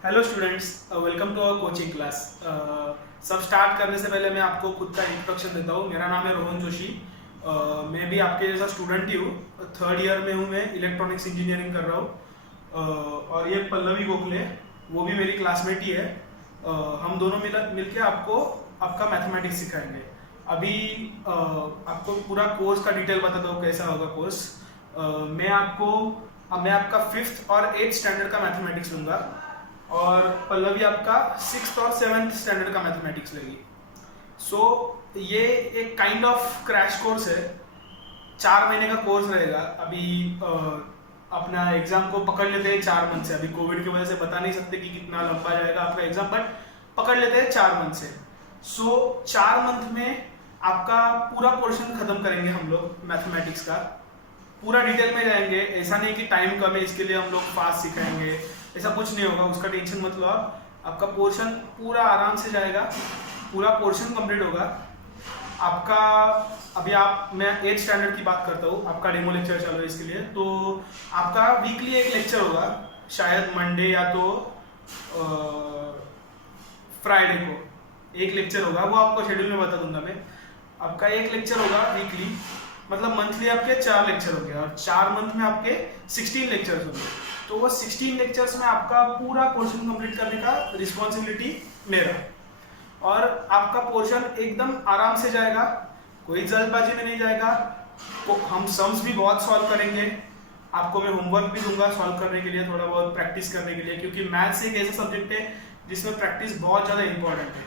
Hello students, welcome to our coaching class. सब start करने से पहले मैं आपको खुद का इंट्रोडक्शन देता हूँ। मेरा नाम है रोहन जोशी। मैं भी आपके जैसा स्टूडेंट ही हूँ। थर्ड ईयर में हूँ, मैं इलेक्ट्रॉनिक्स इंजीनियरिंग कर रहा हूँ। और ये पल्लवी गोखले, वो भी मेरी क्लासमेट ही है। हम दोनों मिलके आपको आपका मैथमेटिक्स सिखाएंगे। अभी आपको पूरा कोर्स का डिटेल बताता हूँ कैसा होगा कोर्स। मैं आपका फिफ्थ और एट्थ स्टैंडर्ड का मैथमेटिक्स लूँगा, और पल्लवी आपका सिक्स्थ और सेवन्थ स्टैंडर्ड का मैथमेटिक्स लेगी। सो ये एक काइंड ऑफ क्रैश कोर्स है। 4 महीने का कोर्स रहेगा। अभी अपना एग्जाम को पकड़ लेते हैं 4 मंथ से। अभी कोविड की वजह से बता नहीं सकते कि कितना लंबा जाएगा आपका एग्जाम, बट पकड़ लेते हैं 4 मंथ से। सो 4 मंथ में आपका पूरा पोर्शन खत्म करेंगे हम लोग मैथमेटिक्स का। पूरा डिटेल में जाएंगे। ऐसा नहीं कि टाइम कम है इसके लिए हम लोग फास्ट सिखाएंगे, ऐसा कुछ नहीं होगा। उसका टेंशन मत लो आप। आपका पोर्शन पूरा आराम से जाएगा, पूरा पोर्शन कंप्लीट होगा आपका। अभी मैं एट स्टैंडर्ड की बात करता हूँ। आपका डेमो लेक्चर चल रहा है इसके लिए, तो आपका वीकली एक लेक्चर होगा, शायद मंडे या तो फ्राइडे को एक लेक्चर होगा। वो आपको शेड्यूल में बता दूंगा मैं। आपका एक लेक्चर होगा वीकली, मतलब मंथली आपके 4 लेक्चर होंगे, और 4 मंथ में आपके 16 लेक्चर्स होंगे। तो वो 16 लेक्चर्स में आपका पूरा पोर्शन कंप्लीट करने का रिस्पॉन्सिबिलिटी मेरा। और आपका पोर्शन एकदम आराम से जाएगा, कोई जल्दबाजी में नहीं जाएगा। तो हम सम्स भी बहुत सॉल्व करेंगे। आपको मैं होमवर्क भी दूंगा सॉल्व करने के लिए, थोड़ा बहुत प्रैक्टिस करने के लिए, क्योंकि मैथ्स एक ऐसा सब्जेक्ट है जिसमें प्रैक्टिस बहुत ज़्यादा इंपॉर्टेंट है।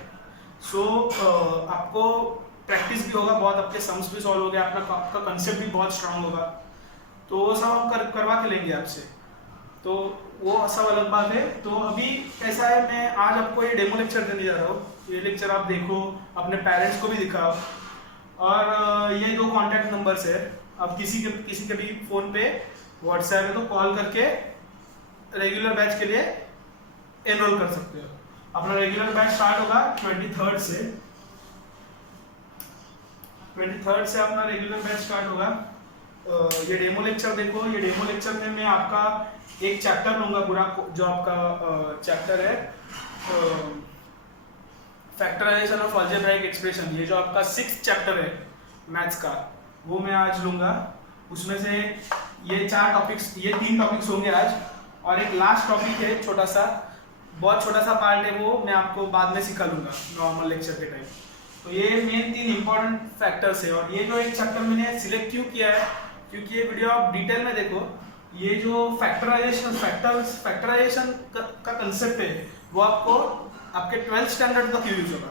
सो आपको प्रैक्टिस भी होगा बहुत, आपके सम्स भी सॉल्व हो गए, आपका कंसेप्ट भी बहुत स्ट्रांग होगा। तो वो सब हम करवा के लेंगे आपसे। तो वो सब अलग बात है। तो अभी कैसा है, मैं आज आपको ये डेमो लेक्चर देने जा रहा हूँ। ये लेक्चर आप देखो, अपने पेरेंट्स को भी दिखाओ। और ये 2 कॉन्टैक्ट नंबर्स है। आप किसी के भी फ़ोन पे व्हाट्सएप है तो कॉल करके रेगुलर बैच के लिए एनरोल कर सकते हो। अपना रेगुलर बैच स्टार्ट होगा 23rd से अपना रेगुलर बैच स्टार्ट होगा। ये डेमो लेक्चर देखो। ये डेमो लेक्चर में मैं आपका एक चैप्टर लूंगा पूरा, जो आपका चैप्टर है फैक्टराइजेशन ऑफ अलजेब्राइक एक्सप्रेशन। ये जो आपका 6th चैप्टर है मैथ्स का, वो मैं आज लूंगा। उसमें से ये 3 टॉपिक्स होंगे आज, और एक लास्ट टॉपिक है छोटा सा, बहुत छोटा सा पार्ट है, वो मैं आपको बाद में सिखा लूंगा नॉर्मल लेक्चर के टाइम। तो ये मेन 3 इंपॉर्टेंट फैक्टर्स है। और ये जो एक चैप्टर मैंने सिलेक्ट क्यों किया है, क्योंकि ये वीडियो आप डिटेल में देखो। ये जो फैक्टराइजेशन का कंसेप्ट है, वो आपको आपके 12th स्टैंडर्ड तक यूज होगा।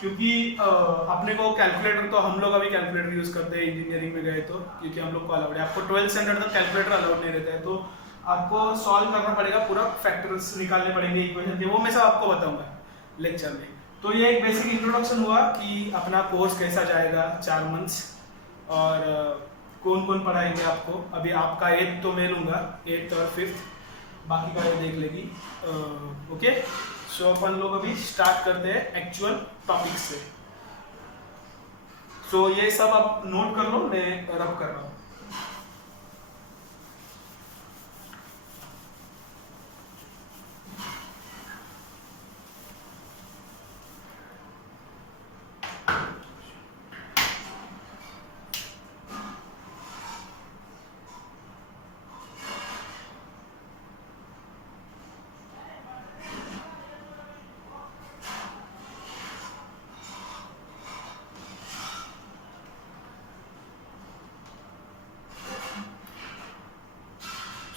क्योंकि अपने को कैलकुलेटर, तो हम लोग अभी कैलकुलेटर यूज करते हैं इंजीनियरिंग में गए तो, क्योंकि हम लोग को अलाउड है। आपको 12th स्टैंडर्ड तक कैलकुलेटर अलाउड नहीं रहता है, तो आपको सॉल्व करना पड़ेगा, पूरा फैक्टर्स निकालने पड़ेंगे इक्वेशन के। वो मैं सब आपको बताऊंगा लेक्चर में। तो ये एक बेसिक इंट्रोडक्शन हुआ कि अपना कोर्स कैसा जाएगा 4 मंथ्स, और कौन कौन पढ़ाएंगे आपको। अभी आपका 8th तो मैं लूँगा, 8th और 5th, बाकी का ये देख लेगी। ओके, सो अपन लोग अभी स्टार्ट करते हैं एक्चुअल टॉपिक से। सो ये सब आप नोट कर लो, मैं रब कर रहा हूँ।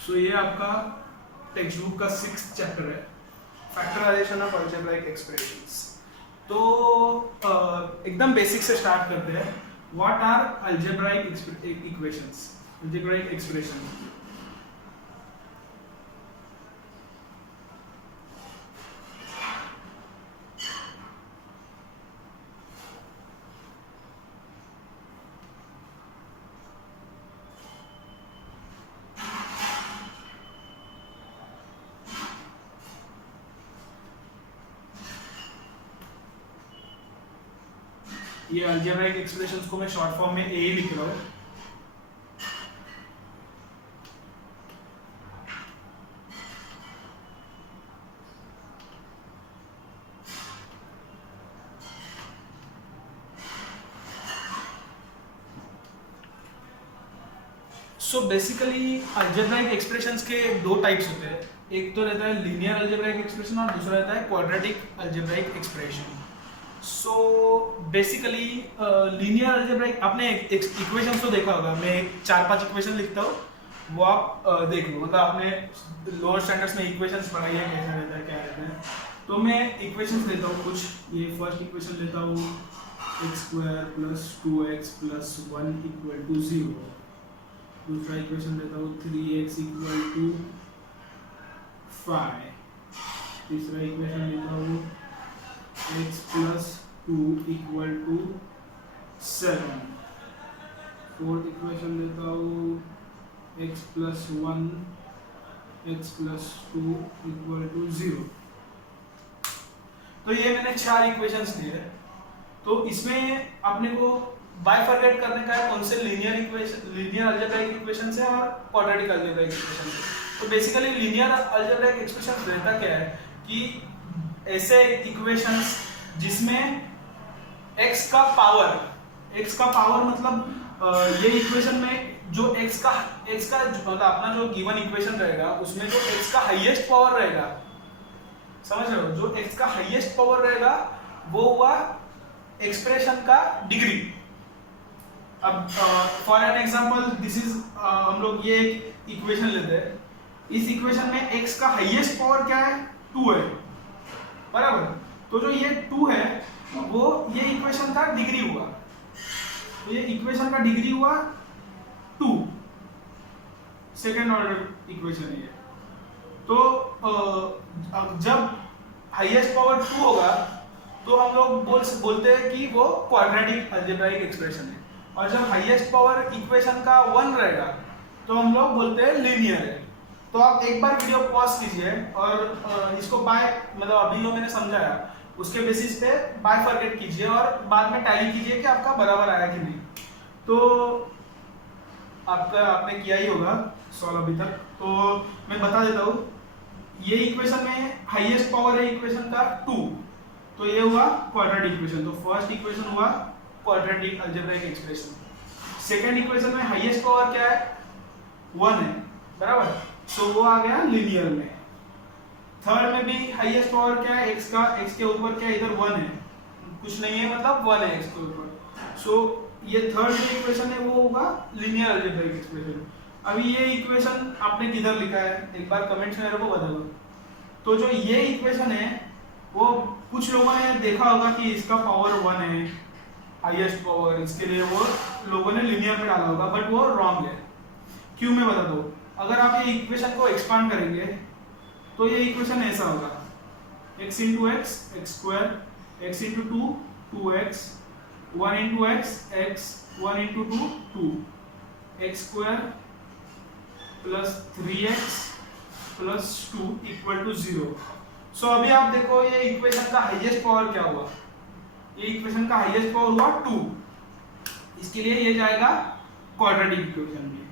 सो ये आपका टेक्स्ट बुक का 6th चैप्टर है, फैक्टराइजेशन ऑफ अलजेब्राइक एक्सप्रेशंस। तो एकदम बेसिक से स्टार्ट करते हैं। What are algebraic equations, algebraic expression. ये अलजेब्राइक एक्सप्रेशंस को मैं शॉर्ट फॉर्म में ए लिख रहा हूँ। सो बेसिकली अलजेब्राइक एक्सप्रेशंस के दो टाइप्स होते हैं, एक तो रहता है लीनियर अलजेब्राइक एक्सप्रेशन और दूसरा रहता है quadratic algebraic expression. So basically linear algebraic आपने इक्वेशंस तो देखा होगा, मैं एक 4-5 इक्वेशन लिखता हूँ, वो आप देख लो, मतलब आपने लोअर स्टैंडर्ड्स में इक्वेशंस पढ़ाई है कैसा रहता है क्या रहता है। तो मैं इक्वेशंस लेता हूँ कुछ, ये फर्स्ट इक्वेशन लेता हूँ x² + 2x + 1 = 0। दूसरा इक्वेशन लेता हूँ 3x = 5। तीसरा इक्वेशन लेता हूँ x + 2 = 7। फोर्थ इक्वेशन लेता हूँ x + 1 x + 2 = 0। तो ये मैंने 4 इक्वेशंस लिए। तो इसमें अपने को बाइफरकेट करने का है कौन से लीनियर अलजेब्राइक इक्वेशन से और क्वाड्रेटिक अलजेब्राइक इक्वेशन से। तो बेसिकली लीनियर अलजेब्राइक इक्वेशन रहता क्या है कि ऐसे इक्वेशंस जिसमें x का पावर मतलब ये इक्वेशन में जो x का मतलब अपना जो गिवन इक्वेशन रहेगा उसमें जो x का हाईएस्ट पावर रहेगा, समझ रहे हो, जो x का हाईएस्ट पावर रहेगा वो हुआ एक्सप्रेशन का डिग्री। अब for an example this is हम लोग ये एक इक्वेशन लेते हैं, इस इक्वेशन में x का हाईएस्ट पावर क्या है 2 है, बराबर। तो जो ये 2 है वो ये इक्वेशन का डिग्री हुआ, तो ये इक्वेशन का डिग्री हुआ 2, सेकेंड ऑर्डर इक्वेशन है ये। तो जब हाईएस्ट पावर 2 होगा तो हम लोग बोलते हैं कि वो क्वाड्रेटिक अलजेब्राइक एक्सप्रेशन है, और जब हाईएस्ट पावर इक्वेशन का 1 रहेगा तो हम लोग बोलते हैं लीनियर है। तो आप एक बार वीडियो पॉज कीजिए और इसको मतलब अभी जो मैंने समझाया उसके बेसिस पे बाइफरकेट कीजिए और बाद में टैली कीजिए कि आपका बराबर आया कि नहीं। तो आपने किया ही होगा सॉल्व अभी तक। तो मैं बता देता हूँ, ये इक्वेशन में हाईएस्ट पावर है इक्वेशन का 2, तो ये हुआ क्वाड्रेटिक इक्वेशन। तो फर्स्ट इक्वेशन हुआ quadratic algebraic expression. Second equation में हाईएस्ट पावर क्या है 1 है, बराबर, सो वो आ गया लीनियर में। थर्ड में भी हाईएस्ट पावर क्या है x के ऊपर क्या है, इधर 1 है, कुछ नहीं है मतलब 1 है x के ऊपर, सो ये थर्ड जो इक्वेशन है वो होगा लीनियर अलजेब्राइक एक्सप्रेशन। अभी ये इक्वेशन आपने किधर लिखा है एक बार कमेंट्स में मेरे को बता दो। तो जो ये इक्वेशन है वो कुछ लोगों ने देखा होगा कि इसका पावर 1 है हाईएस्ट पावर, इसके लिए वो लोगों ने लीनियर में डाला होगा, बट वो रॉन्ग है। क्यों मैं बता दूं, अगर आप ये इक्वेशन को एक्सपांड करेंगे तो ये इक्वेशन ऐसा होगा x × x x², x × 2 2x, 1 × x x, 1 × 2 2, x² + 3x + 2 = 0। So अभी आप देखो ये इक्वेशन का हाईएस्ट पावर क्या हुआ, ये इक्वेशन का हाईएस्ट पावर हुआ 2, इसके लिए ये जाएगा क्वाड्रेटिक इक्वेशन में।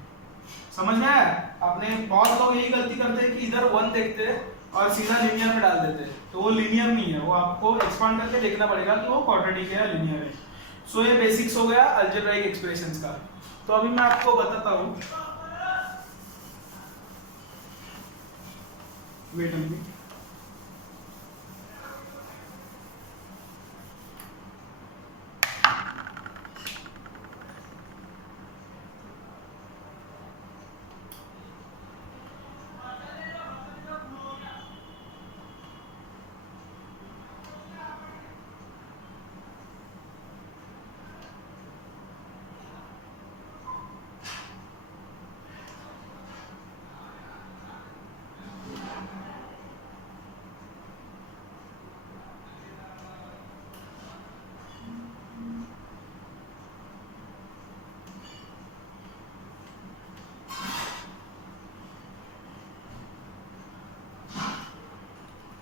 समझ में आया? आपने बहुत लोग यही गलती करते हैं कि इधर 1 देखते हैं और सीधा लीनियर में डाल देते हैं, तो वो लीनियर नहीं है, वो आपको एक्सपांड करके देखना पड़ेगा कि वो क्वाड्रेटिक है या लीनियर है। सो ये बेसिक्स हो गया अलजेब्राइक एक्सप्रेशंस का। तो अभी मैं आपको बताता हूँ, wait a minute.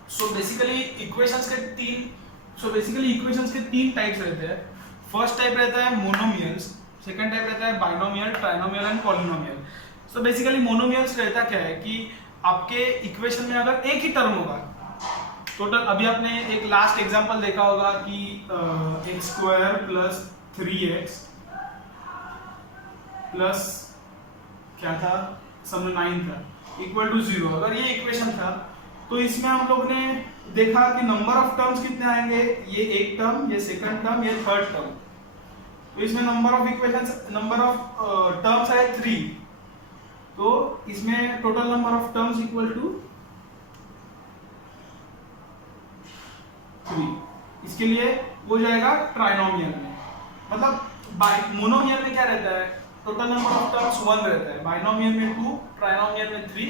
So basically equations के तीन टाइप्स रहते हैं। फर्स्ट टाइप रहता है मोनोमियल्स, सेकंड टाइप रहता है binomial, trinomial and polynomial. So basically monomials रहता क्या है कि आपके इक्वेशन में अगर एक ही टर्म होगा टोटल, अभी आपने एक लास्ट एग्जांपल देखा होगा कि x² + 3x प्लस क्या था, समझो 9 था, इक्वल टू 0, अगर ये इक्वेशन था तो इसमें हम लोग ने देखा कि नंबर ऑफ टर्म्स कितने आएंगे, ये एक टर्म, ये सेकंड टर्म, ये थर्ड टर्म। तो इसमें number of equations, number of terms है 3, तो इसमें total number of terms equal to 3। इसके लिए वो जाएगा ट्राइनोमियल में, मतलब मोनोमियल में क्या रहता है, टोटल नंबर ऑफ टर्म्स 1 रहता है, बाइनोमियल में 2, ट्राइनोमियल में 3,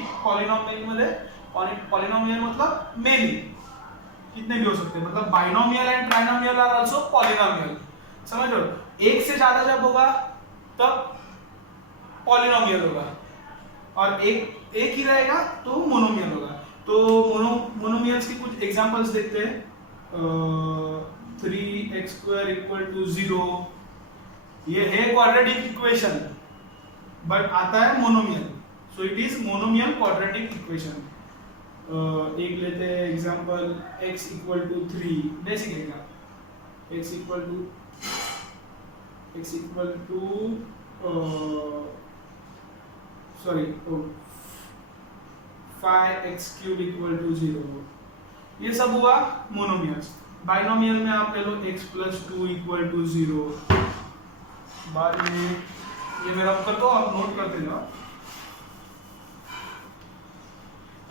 पॉलिनोमियल मतलब मेनी कितने भी हो सकते हैं, मतलब binomial and trinomial are also polynomial. समझ लो, एक से ज्यादा जब होगा तब पॉलिनोमियल होगा, और एक ही रहेगा तो मोनोमियल होगा। तो मोनोमियल्स की कुछ एग्जांपल्स देखते हैं। 3x² = 0, ये है क्वाड्रेटिक इक्वेशन बट आता है monomial, so it is monomial quadratic equation. एक लेते हैं example, x = 3, basic example, x = 5x³ = 0, ये सब हुआ मोनोमियल्स। बाइनोमियल में आप ले लो x + 2 = 0, बाद में ये मेरा कर दो, आप नोट करते जाओ,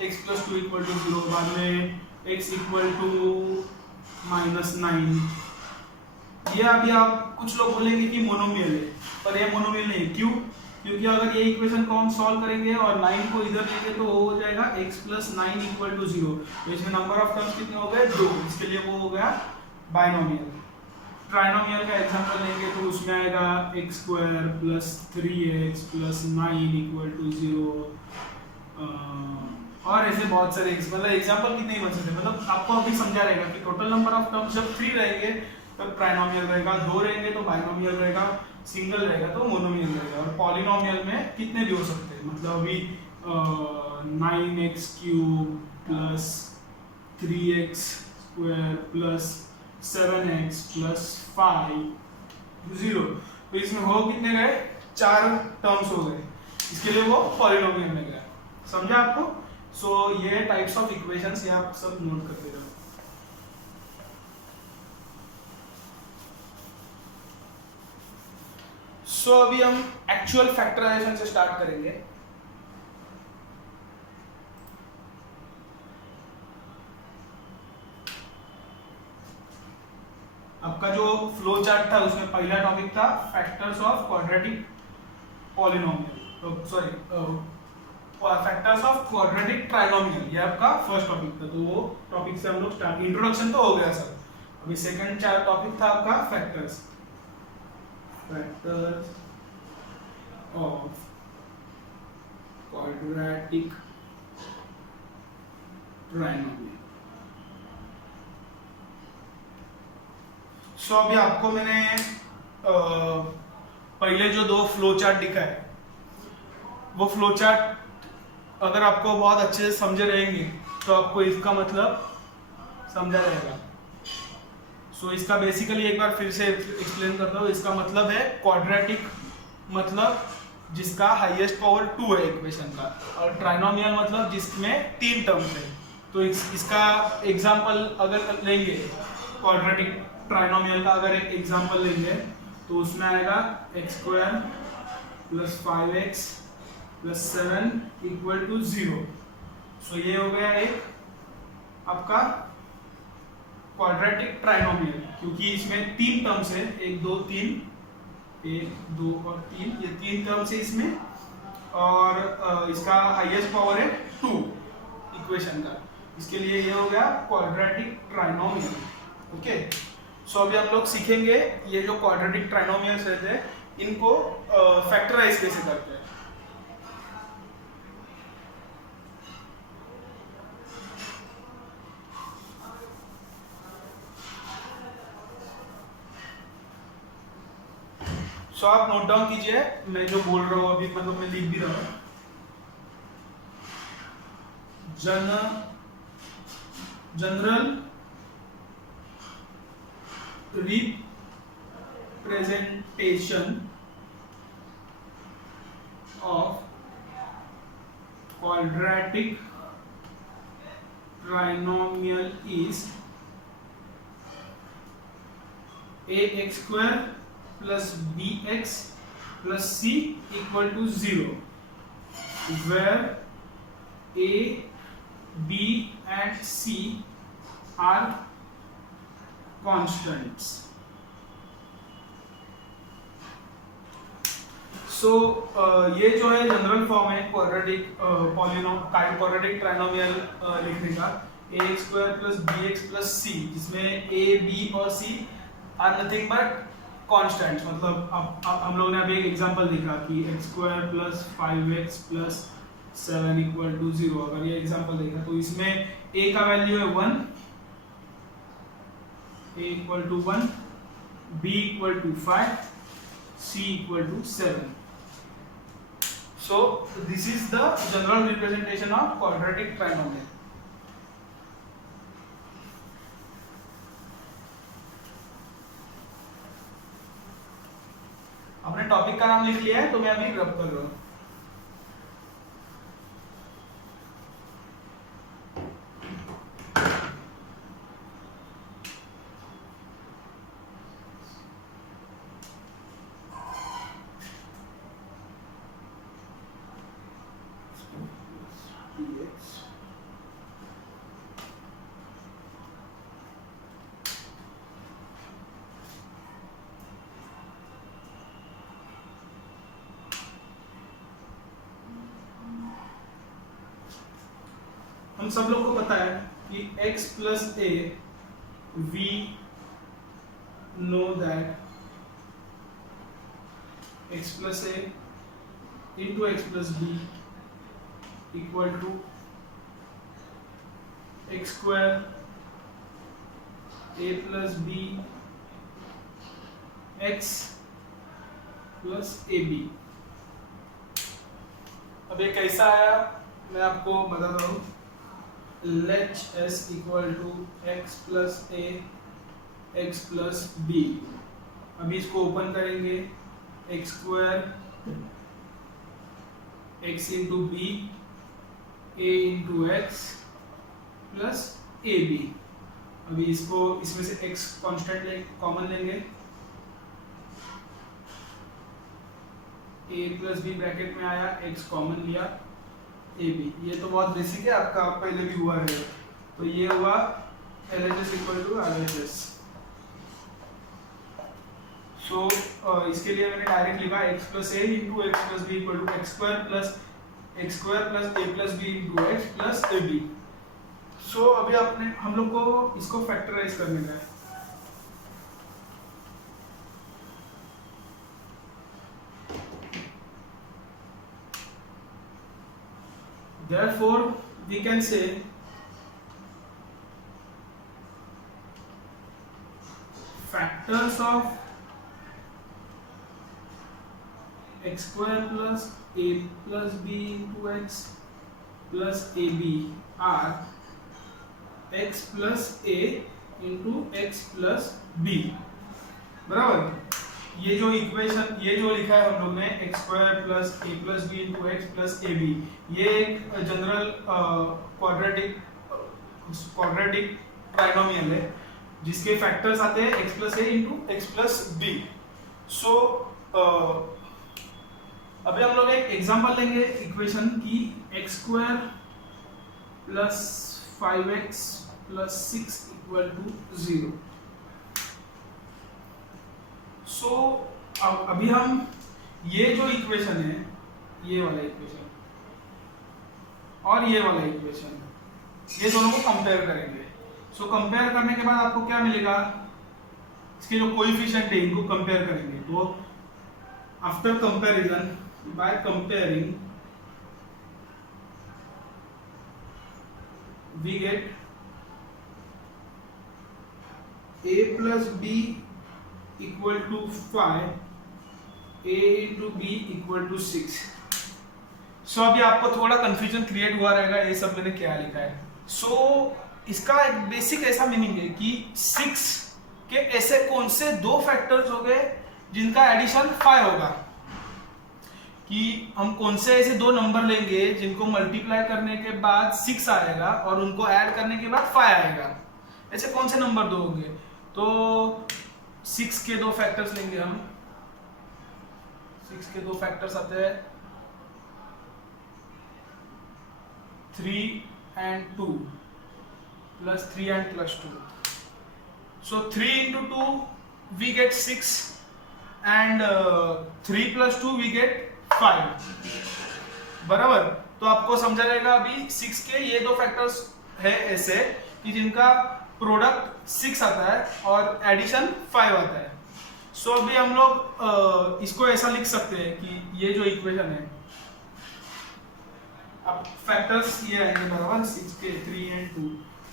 x + 2 = 0, बाद में x = -9। ये अभी आप कुछ लोग बोलेंगे कि मोनोमियल है, पर ये मोनोमियल नहीं है। क्यों? क्योंकि अगर ये इक्वेशन को हम सॉल्व करेंगे और 9 को इधर लेंगे तो हो जाएगा x + 9 = 0, तो इसमें नंबर ऑफ टर्म्स कितने हो गए, 2, इसके लिए वो हो गया बाइनोमियल। ट्राइनोमियल का एग्जांपल लेंगे तो उसमें आएगा x² + 3x + 9 = 0, और ऐसे बहुत सारे मतलब एग्जांपल कितने ही बन सकते हैं। मतलब आपको अभी समझा रहेगा कि टोटल नंबर ऑफ टर्म्स जब 3 रहेंगे तब ट्राइनोमियल रहेगा, 2 रहेंगे तो बाइनोमियल रहेगा, सिंगल रहेगा तो मोनोमियल रहेगा, और पॉलिनोमियल में कितने भी हो सकते हैं। मतलब अभी 9x³ + 3x² + 7x + 5 0, तो इसमें हो कितने गए, 4 टर्म्स हो गए, इसके लिए वो पॉलिनोमियल में गया। समझा आपको? सो ये टाइप्स ऑफ इक्वेशंस ये आप सब नोट करते जाओ। सो अभी हम एक्चुअल फैक्टराइजेशन से स्टार्ट करेंगे। आपका जो फ्लो चार्ट था उसमें पहला टॉपिक था factors of quadratic polynomial, sorry factors of quadratic trinomial, ये आपका फर्स्ट टॉपिक था। तो वो टॉपिक से हम लोग स्टार्ट, इंट्रोडक्शन तो हो गया सब। अभी सेकंड टॉपिक था आपका फैक्टर्स ऑफ क्वाड्रेटिक ट्राइनोमियल। सो अभी आपको मैंने पहले जो 2 फ्लो चार्ट दिखाए, वो फ्लो चार्ट अगर आपको बहुत अच्छे से समझे रहेंगे तो आपको इसका मतलब समझा रहेगा। सो इसका बेसिकली एक बार फिर से एक्सप्लेन करता हूँ। इसका मतलब है क्वाड्रेटिक मतलब जिसका हाईएस्ट पावर 2 है इक्वेशन का, और ट्राइनोमियल मतलब जिसमें 3 टर्म्स है। तो इसका एग्जांपल अगर लेंगे, क्वाड्रेटिक ट्राइनोमियल का अगर एक एग्जांपल लेंगे तो उसमें आएगा x² + 5x + 7 = 0। सो ये हो गया एक आपका क्वाड्रेटिक ट्राइनोमियल, क्योंकि इसमें 3 टर्म्स है, 1 2 3, 1 2 और 3, ये 3 टर्म्स है इसमें, और इसका हाईएस्ट पावर है 2 इक्वेशन का। इसके लिए ये हो गया क्वाड्रेटिक ट्राइनोमियल। ओके, सो अभी हम लोग सीखेंगे ये जो क्वाड्रेटिक ट्राइनोमियल्स रहते हैं इनको फैक्टराइज कैसे करते हैं। सो आप नोट डाउन कीजिए, मैं जो बोल रहा हूँ अभी, मतलब मैं लिख भी रहा हूँ। General representation of quadratic trinomial is ax square plus bx plus c equal to 0, where a, b and c are constants. So ये जो है जनरल फॉर्म है क्वाड्रेटिक क्वाड्रेटिक ट्राइनोमियल लिखने का, a square plus b x plus c, जिसमें a b और c are nothing but constants. मतलब अब हम लोगों ने अभी एक एग्जांपल देखा कि x square plus 5x plus 7 equal to 0। अगर ये एग्जांपल देखा तो इसमें a का वैल्यू है 1, a equal to 1, b equal to 5, c equal to 7। So this is the general representation of quadratic trinomial. आपने टॉपिक का नाम लिख लिया है तो मैं अभी रब कर रहा हूं। हम सब लोग को पता है कि x plus a, we know that x plus a into x plus b equal to x square a plus b x plus a b. अब ये कैसा आया मैं आपको बताता हूँ। Let's equal to x plus a x plus b. अभी इसको ओपन करेंगे, x square x into b a into x plus a b. अभी इसको इसमें से एक्स कॉन्स्टेंट कॉमन लेंगे, ए प्लस बी ब्रैकेट में आया, एक्स कॉमन लिया, ए बी। ये तो बहुत बेसिक है, आपका पहले भी हुआ है। तो ये हुआ LHS equal to RHS। So इसके लिए मैंने डायरेक्ट लिखा x plus a into x plus b equal to x square plus a plus b into x plus a b. So अभी आपने हम लोग को इसको फैक्टराइज करने का है। Therefore, we can say factors of x square plus a plus b into x plus ab are x plus a into x plus b। बराबर। ये जो इक्वेशन ये जो लिखा है हम लोग ने x square plus a plus b into x plus a b, ये एक जनरल क्वाड्रेटिक ट्राइनोमियल है जिसके फैक्टर्स आते हैं x plus a into x plus b. So अभी हम लोग एक एग्जांपल लेंगे इक्वेशन की, x square plus 5x plus 6 equal to 0। So अभी हम ये जो इक्वेशन है, ये वाला इक्वेशन और ये वाला इक्वेशन, ये दोनों को कंपेयर करेंगे। सो कंपेयर करने के बाद आपको क्या मिलेगा, इसके जो कोएफिशिएंट है इनको कंपेयर करेंगे। तो after comparison, by comparing we get a plus b equal to 5, a into b equal to 6। So अभी आपको थोड़ा कंफ्यूजन क्रिएट हुआ रहेगा ये सब मैंने क्या लिखा है। सो इसका एक बेसिक ऐसा मीनिंग है कि 6 के ऐसे कौन से दो फैक्टर्स हो गए जिनका एडिशन 5 होगा। कि हम कौन से ऐसे दो नंबर लेंगे जिनको मल्टीप्लाई करने के बाद 6 आएगा और उनको ऐड करने के बाद 5 आएगा। ऐसे कौन से नंबर दो होंगे? तो 6 के दो फैक्टर्स लेंगे हम। 6 के दो फैक्टर्स आते हैं 3 and 2 plus 3 and plus 2. So 3 into 2 we get 6 and 3 plus 2 we get 5 बराबर। तो आपको समझा रहेगा अभी 6 के ये दो फैक्टर्स है ऐसे कि जिनका प्रोडक्ट 6 आता है और एडिशन 5 आता है। सो अभी हम लोग इसको ऐसा लिख सकते हैं कि ये जो इक्वेशन है, अब फैक्टर्स ये आएंगे बराबर 6 के 3 and 2।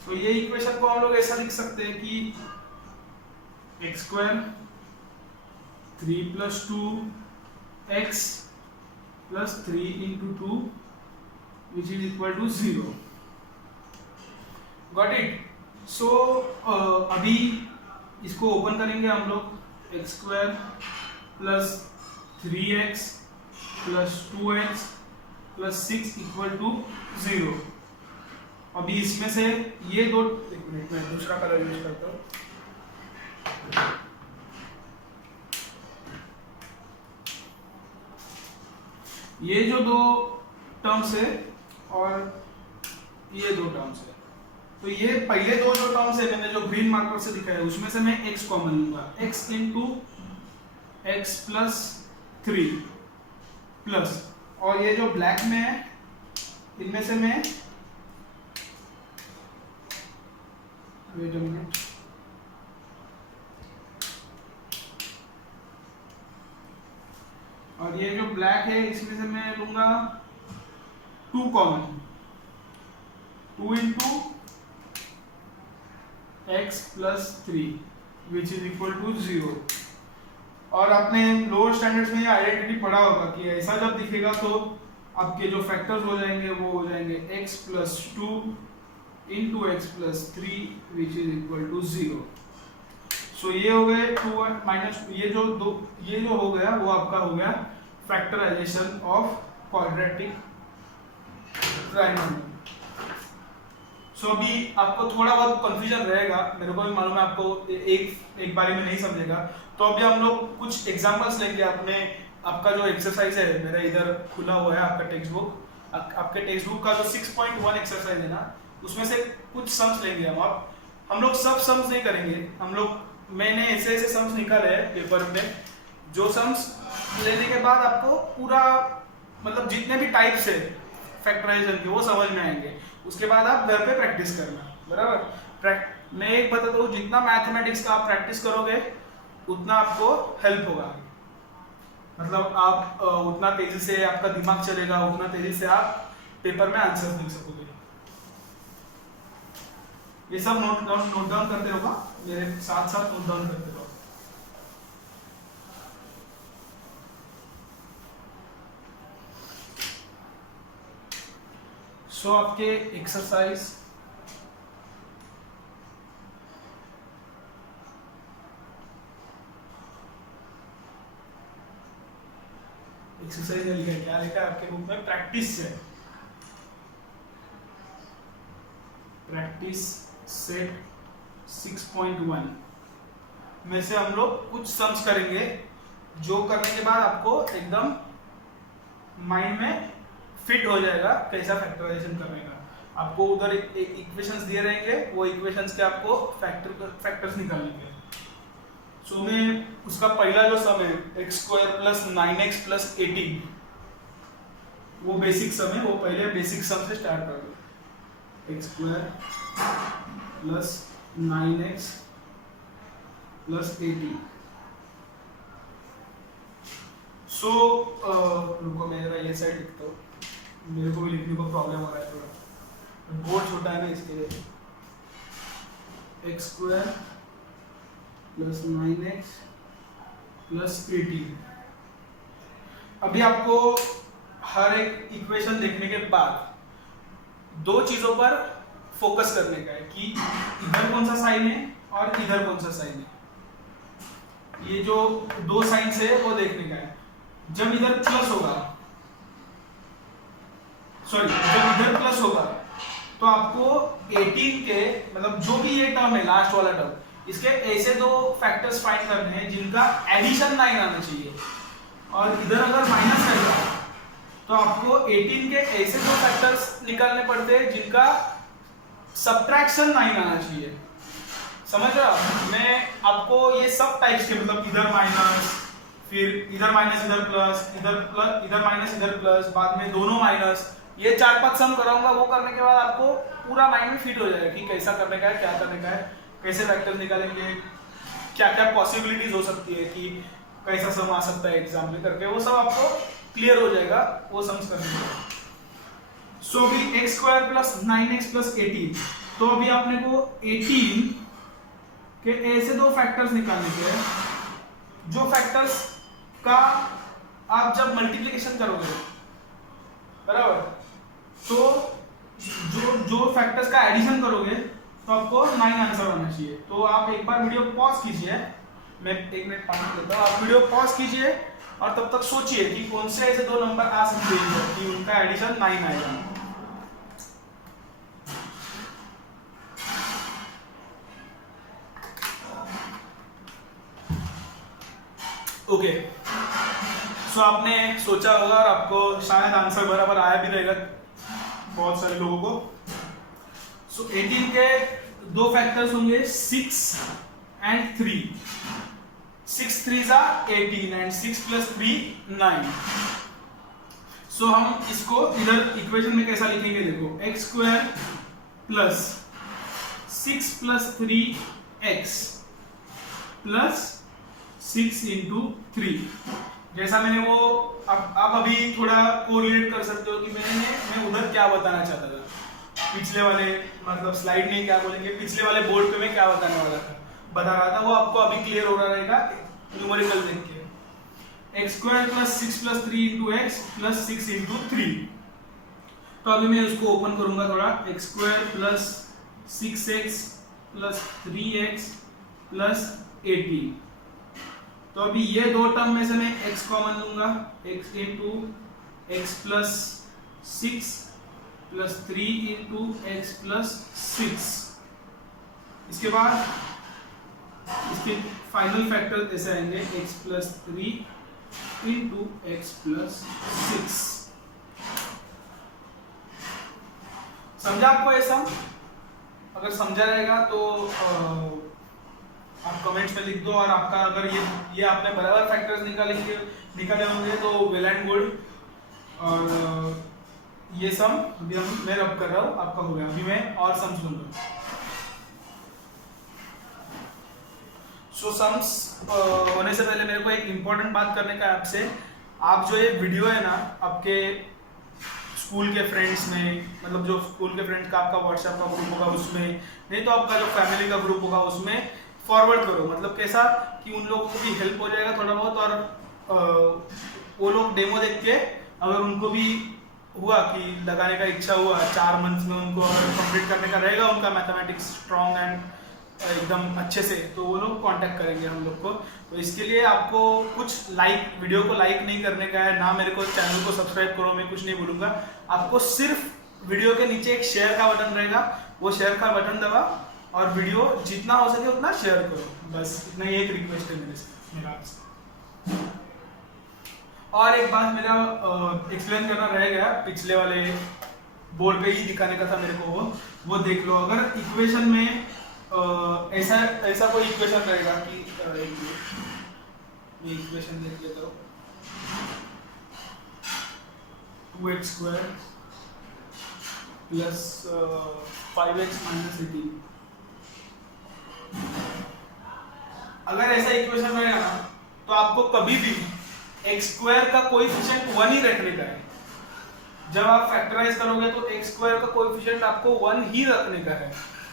तो ये इक्वेशन को हम लोग ऐसा लिख सकते हैं कि x square 3 plus 2x plus 3 into 2 which is equal to 0. Got it? So अभी इसको ओपन करेंगे हम लोग। x square plus 3x plus 2x plus 6 equal to 0। अभी इसमें से ये दो, एक मिनट में दूसरा कलर यूज करता हूँ। ये जो दो टर्म्स है और ये दो टर्म्स है, तो ये पहले दो जो टर्म्स है मैंने जो ग्रीन मार्कर से दिखाया है उसमें से मैं x कॉमन लूंगा। x into x plus 3 plus, और ये जो ब्लैक में है इनमें से मैं, वेट अ मिनट, और ये जो ब्लैक है इसमें से मैं लूंगा 2 common. 2 into x plus 3 which is equal to 0। और आपने लोअर स्टैंडर्ड्स में ये आइडेंटिटी पढ़ा होगा कि ऐसा जब दिखेगा तो आपके जो फैक्टर्स हो जाएंगे वो हो जाएंगे x plus 2 into x plus 3 which is equal to 0। So ये हो गए 2 माइनस, ये जो हो गया वो आपका हो गया फैक्टराइजेशन ऑफ क्वाड्रेटिक ट्रायंगल। सो अभी आपको थोड़ा बहुत कंफ्यूजन रहेगा, मेरे को भी मालूम है आपको एक बारी में नहीं समझेगा। तो अभी हम लोग कुछ एग्जांपल्स लेंगे। आपका जो एक्सरसाइज है मेरा इधर खुला हुआ है, आपका टेक्स्ट बुक, आपके टेक्स्ट बुक का जो 6.1 एक्सरसाइज है ना, उसमें से कुछ सम्स लेंगे हम लोग सब सम्स नहीं करेंगे। मैंने ऐसे सम्स निकाले हैं पेपर में, जो सम्स लेने के बाद आपको पूरा मतलब जितने भी टाइप्स है फैक्टराइजेशन के वो समझ में आएंगे। उसके बाद आप घर पे प्रैक्टिस करना, बराबर। मैं एक बताता हूँ, जितना मैथमेटिक्स का आप प्रैक्टिस करोगे उतना आपको हेल्प होगा। मतलब आप उतना तेजी से आपका दिमाग चलेगा, उतना तेजी से आप पेपर में आंसर लिख सकोगे। ये सब नोट डाउन करते रहोगा, मेरे साथ साथ नोट डाउन करते रहो। सो आपके एक्सरसाइज में लिखा है, क्या लिखा है आपके बुक में? प्रैक्टिस है, प्रैक्टिस सेट 6.1 में से हम लोग कुछ सम्स करेंगे, जो करने के बाद आपको एकदम माइंड में फिट हो जाएगा कैसा फैक्टराइजेशन करने का। आपको उधर इक्वेशंस दिए रहेंगे, वो इक्वेशंस के आपको फैक्टर्स निकालने हैं। सो में उसका पहला जो सम है x square plus 9x plus 18, वो बेसिक सम है, वो पहले बेसिक सम से स्टार्ट कर दो। x square plus 9x plus 18। सो रुको मेरा ये साइड लिखता हूँ, मेरे को भी लिखने को प्रॉब्लम हो रहा है थोड़ा, बोर्ड छोटा है ना इसके लिए। x square plus 9x plus 18। अभी आपको हर एक इक्वेशन देखने के बाद दो चीजों पर फोकस करने का है कि इधर कौन सा साइन है और इधर कौन सा साइन है। ये जो दो साइंस है वो देखने का है। जब इधर प्लस होगा सॉरी जब इधर प्लस होगा तो आपको 18 के मतलब जो भी ये टर्म है लास्ट वाला टर्म, इसके ऐसे दो फैक्टर्स फाइंड करने हैं जिनका एडिशन 9 आना चाहिए, और इधर अगर माइनस रहेगा तो आपको 18 के ऐसे दो फैक्टर्स निकालने पड़ते हैं जिनका सब्ट्रैक्शन 9 आना चाहिए। समझ रहे हो? मैं आपको ये सब टाइप्स के मतलब इधर माइनस, फिर इधर माइनस इधर प्लस, इधर प्लस इधर माइनस इधर प्लस, बाद में दोनों माइनस, ये 4-5 सम कराऊंगा। वो करने के बाद आपको पूरा माइंड में फिट हो जाएगा कि कैसा करने का है, क्या करने का है, कैसे वेक्टर्स निकालेंगे, क्या क्या पॉसिबिलिटीज हो सकती है कि कैसा सम आ सकता है एग्जाम में करके, वो सब आपको क्लियर हो जाएगा वो सम्स करने के। सो अभी x square plus 9x plus 18, तो अभी आपने को 18 के ऐसे दो फैक्टर्स निकालने के हैं जो फैक्टर्स का आप जब मल्टीप्लिकेशन करोगे बराबर, तो जो फैक्टर्स का एडिशन करोगे तो आपको 9 आंसर आना चाहिए। तो आप एक बार वीडियो पॉज कीजिए, मैं 1 मिनट पानी लेता हूँ, आप वीडियो पॉज कीजिए और तब तक सोचिए कि कौन से ऐसे दो नंबर आ सकते हैं कि उनका एडिशन 9 आएगा। ओके, सो आपने सोचा होगा और आपको शायद आंसर बराबर आया भी रहेगा बहुत सारे लोगों को। सो 18 के दो फैक्टर्स होंगे 6 एंड 3। 6 3 18 and 6 plus 3 9। सो हम इसको इधर इक्वेशन में कैसा लिखेंगे देखो, x square plus 6 plus 3x plus 6 into 3। जैसा मैंने वो आप अभी थोड़ा कोरिलेट कर सकते हो कि मैं उधर क्या बताना चाहता था, पिछले वाले मतलब स्लाइड में क्या बोलेंगे, पिछले वाले बोर्ड पे मैं क्या बताने वाला था बता रहा था, वो आपको अभी क्लियर हो रहा रहेगा न्यूमेरिकल देख के। x square plus 6 plus 3 into x plus 6 into 3। तो अभी मैं उसको ओपन करूंगा थोड़ा, x square plus 6x plus 3x plus 18। तो अभी ये दो टर्म में से मैं x कॉमन लूंगा, x into x plus 6 plus 3 into x plus 6। इसके बाद इसके फाइनल फैक्टर ऐसे आएंगे x plus 3 into x plus 6। समझा आपको ऐसा? अगर समझा रहेगा तो आप कमेंट्स में लिख दो, और आपका अगर ये आपने बराबर फैक्टर्स निकाले होंगे तो वेल एंड गुड। और ये सम अभी मैं रब कर रहा हूँ, आपका हो गया। अभी मैं और सम सुनूंगा। सो सम्स होने से पहले मेरे को एक इम्पोर्टेंट बात करने का है आपसे। आप जो ये वीडियो है ना, आपके स्कूल के फ्रेंड्स में, मतलब जो स्कूल के फ्रेंड्स का आपका व्हाट्सएप का ग्रुप होगा उसमें, नहीं तो आपका जो फैमिली का ग्रुप होगा उसमें फॉरवर्ड करो। मतलब कैसा कि उन लोगों को भी हेल्प हो जाएगा थोड़ा बहुत, और वो लोग डेमो देख के अगर उनको भी हुआ कि लगाने का इच्छा हुआ 4 मंथ में उनको कंप्लीट करने का रहेगा उनका मैथमेटिक्स स्ट्रॉन्ग एंड एकदम अच्छे से, तो वो लोग कांटेक्ट करेंगे हम लोग को। तो इसके लिए आपको कुछ वीडियो को लाइक नहीं करने का है ना, मेरे को चैनल को सब्सक्राइब करो, मैं कुछ नहीं बोलूँगा आपको। सिर्फ वीडियो के नीचे एक शेयर का बटन रहेगा, वो शेयर का बटन दबा और वीडियो जितना हो सके उतना शेयर करो, बस इतना ही एक रिक्वेस्ट है मेरा आपसे। और एक बात मेरा एक्सप्लेन करना रह गया, पिछले वाले बोर्ड पे ही दिखाने का था मेरे को, वो देख लो। अगर इक्वेशन में ऐसा कोई इक्वेशन रहेगा कि ये इक्वेशन देख लेता हूँ, 2x square plus 5x minus 18। अगर ऐसा इक्वेशन रहेगा ना तो आपको कभी भी x स्क्वायर का कोएफिशिएंट 1 ही रखने का है। जब आप फैक्टराइज करोगे तो x स्क्वायर का कोएफिशिएंट आपको 1 ही रखने का है।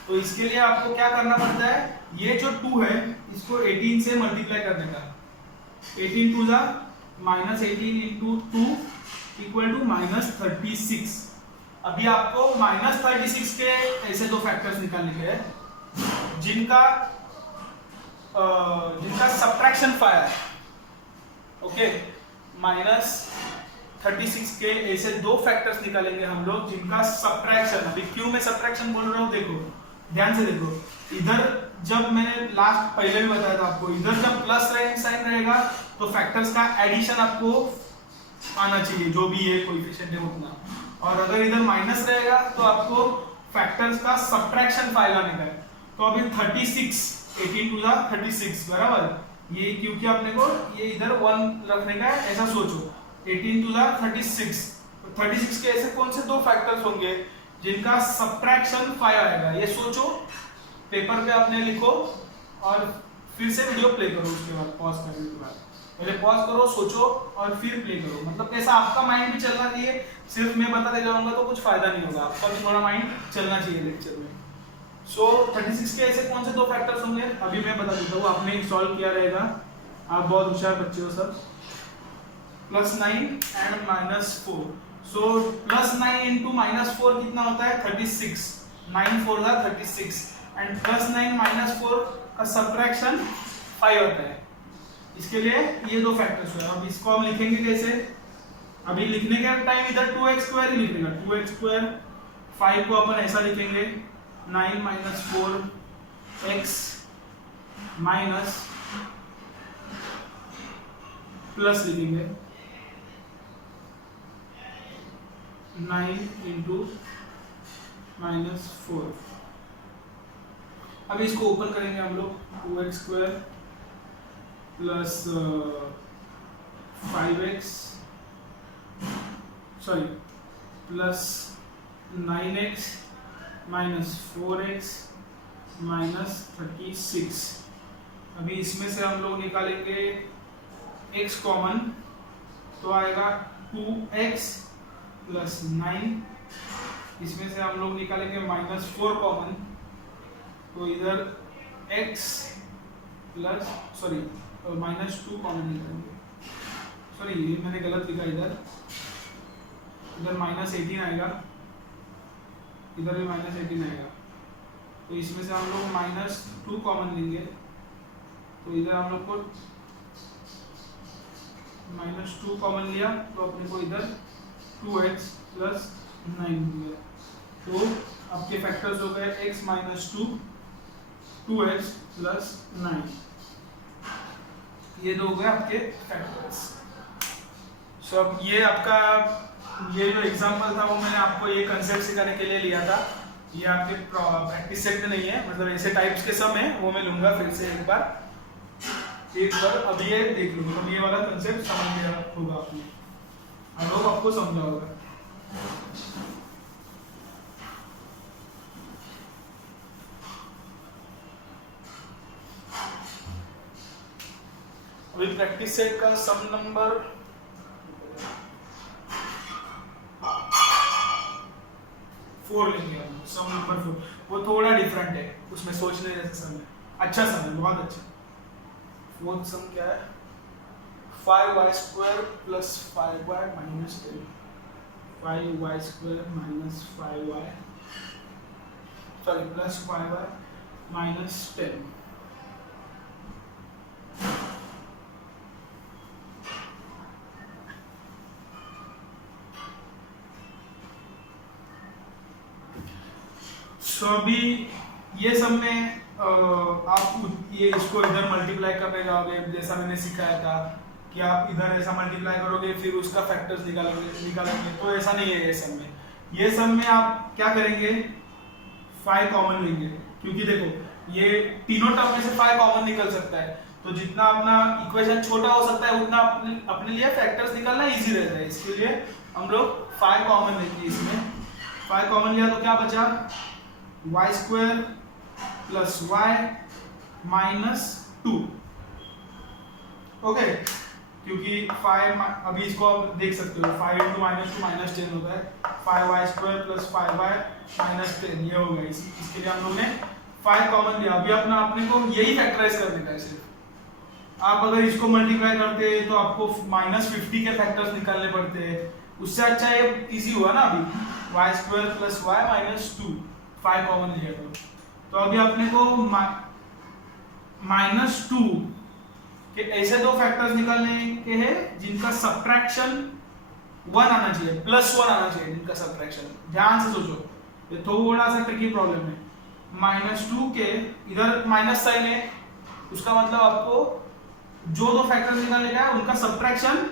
तो इसके लिए आपको क्या करना पड़ता है, ये जो 2 है इसको 18 से मल्टीप्लाई करने का। 18 2 जा minus 18 into 2 equal to minus 36। अभी आपको माइनस 36 के ऐसे दो फैक्टर्स निकालने के हैं जिनका सब्ट्रैक्शन 5 है। ओके, माइनस 36 के ऐसे दो फैक्टर्स निकालेंगे हम लोग जिनका सब्ट्रैक्शन, अभी क्यों मैं सब्ट्रैक्शन बोल रहा हूँ देखो ध्यान से देखो, इधर जब मैंने लास्ट पहले भी बताया था आपको, इधर जब प्लस साइन रहेगा तो फैक्टर्स का एडिशन आपको आना चाहिए, जो भी ये कोएफिशिएंट है उतना, और अगर इधर माइनस रहेगा तो आपको फैक्टर्स का सब्ट्रैक्शन 5 आने का है। तो अभी 36 18 टू 36 बराबर, ये क्योंकि आपने को ये इधर 1 रखने का है ऐसा सोचो, 18 टू 36, 36 के ऐसे कौन से दो फैक्टर्स होंगे जिनका सब्ट्रैक्शन 5 आएगा, ये सोचो, पेपर पे आपने लिखो और फिर से वीडियो प्ले करो, उसके बाद पॉज करने के बाद पहले पॉज करो, सोचो और फिर प्ले करो, मतलब ऐसा आपका माइंड भी चलना चाहिए, सिर्फ मैं बताते जाऊंगा तो कुछ फायदा नहीं होगा, आपका भी थोड़ा माइंड चलना चाहिए लेक्चर में। सो 36 के ऐसे कौन से दो फैक्टर्स होंगे अभी मैं बता देता हूँ, आपने सॉल्व किया रहेगा, आप बहुत होशियार बच्चे हो सब। +9 एंड -4, सो +9 इंटू -4 कितना होता है 36, 9 4 जा 36 एंड +9 -4 का सब्ट्रैक्शन 5 होता है, इसके लिए ये दो फैक्टर्स हुए। अब इसको हम लिखेंगे कैसे, अभी लिखने के टाइम इधर 2x² ही लिखेगा, 2x², 5 को अपन ऐसा लिखेंगे 9 - 4x माइनस प्लस लिखेंगे 9 इंटू -4। अभी इसको ओपन करेंगे हम लोग, 2x² plus 5x sorry plus 9x minus 4x minus 36। अभी इसमें से हम लोग निकालेंगे x कॉमन, तो आएगा 2x प्लस 9, इसमें से हम लोग निकालेंगे -4 कॉमन, तो इधर x प्लस सॉरी -2 कॉमन निकालेंगे, सॉरी ये मैंने गलत लिखा, इधर -18 आएगा, इधर भी -18 आएगा, तो इसमें से हम लोग -2 कॉमन लेंगे, तो इधर हम लोग को -2 कॉमन लिया तो अपने को इधर 2x प्लस 9 मिल गया, तो आपके फैक्टर्स हो गए x -2, 2x प्लस 9, ये दो हो गए आपके फैक्टर्स। सो अब ये आपका ये जो एग्जांपल था वो मैंने आपको ये कंसेप्ट सिखाने के लिए लिया था, ये आपके प्रैक्टिस सेट में नहीं है, मतलब ऐसे टाइप्स के सम है वो मैं लूंगा फिर से एक बार, अब ये देख लो, मतलब ये वाला कंसेप्ट समझ लिया होगा आपने, आई होप आपको समझा होगा। अभी प्रैक्टिस सेट का सम नंबर 4 लेंगे हम, सम नंबर 4, वो थोड़ा डिफरेंट है, उसमें सोचने जैसे सम है, अच्छा सम है, बहुत अच्छा। फोर्थ सम क्या है, 5y² plus 5y minus 10, 5y² minus 5y sorry plus 5y minus 10। तो अभी ये सब में आप ये इसको इधर मल्टीप्लाई करने जाओगे, जैसा मैंने सिखाया था कि आप इधर ऐसा मल्टीप्लाई करोगे फिर उसका फैक्टर्स निकालेंगे, तो ऐसा नहीं है ये सब में आप क्या करेंगे 5 कॉमन लेंगे, क्योंकि देखो ये तीनों टर्म में से 5 कॉमन निकल सकता है, तो जितना अपना इक्वेशन छोटा हो सकता है उतना अपने लिए फैक्टर्स निकालना इजी रहता है, इसके लिए हम लोग 5 कॉमन लेंगे। इसमें 5 कॉमन लिया तो क्या बचा y² plus y minus 2, okay, क्योंकि 5 अभी इसको आप देख सकते हो 5 इंटू -2 -10 होता है, 5y² प्लस 5y माइनस 10 ये होगा, इसके लिए हम लोगों ने 5 कॉमन लिया। अभी अपने को यही फैक्टराइज कर देना है, सिर्फ आप अगर इसको मल्टीप्लाई करते तो आपको -50 के फैक्टर्स निकालने पड़ते हैं, उससे अच्छा ये इजी हुआ ना, अभी y² plus y minus 2 5 common लिया तो अभी अपने को -2 के ऐसे दो फैक्टर्स निकालने के हैं जिनका सब्ट्रैक्शन 1 आना चाहिए, +1 आना चाहिए इनका सब्ट्रैक्शन। ध्यान से सोचो, ये थोड़ा सा ट्रिकी प्रॉब्लम है। -2 के इधर माइनस साइन है, उसका मतलब आपको जो दो फैक्टर निकालने का है उनका सब्ट्रैक्शन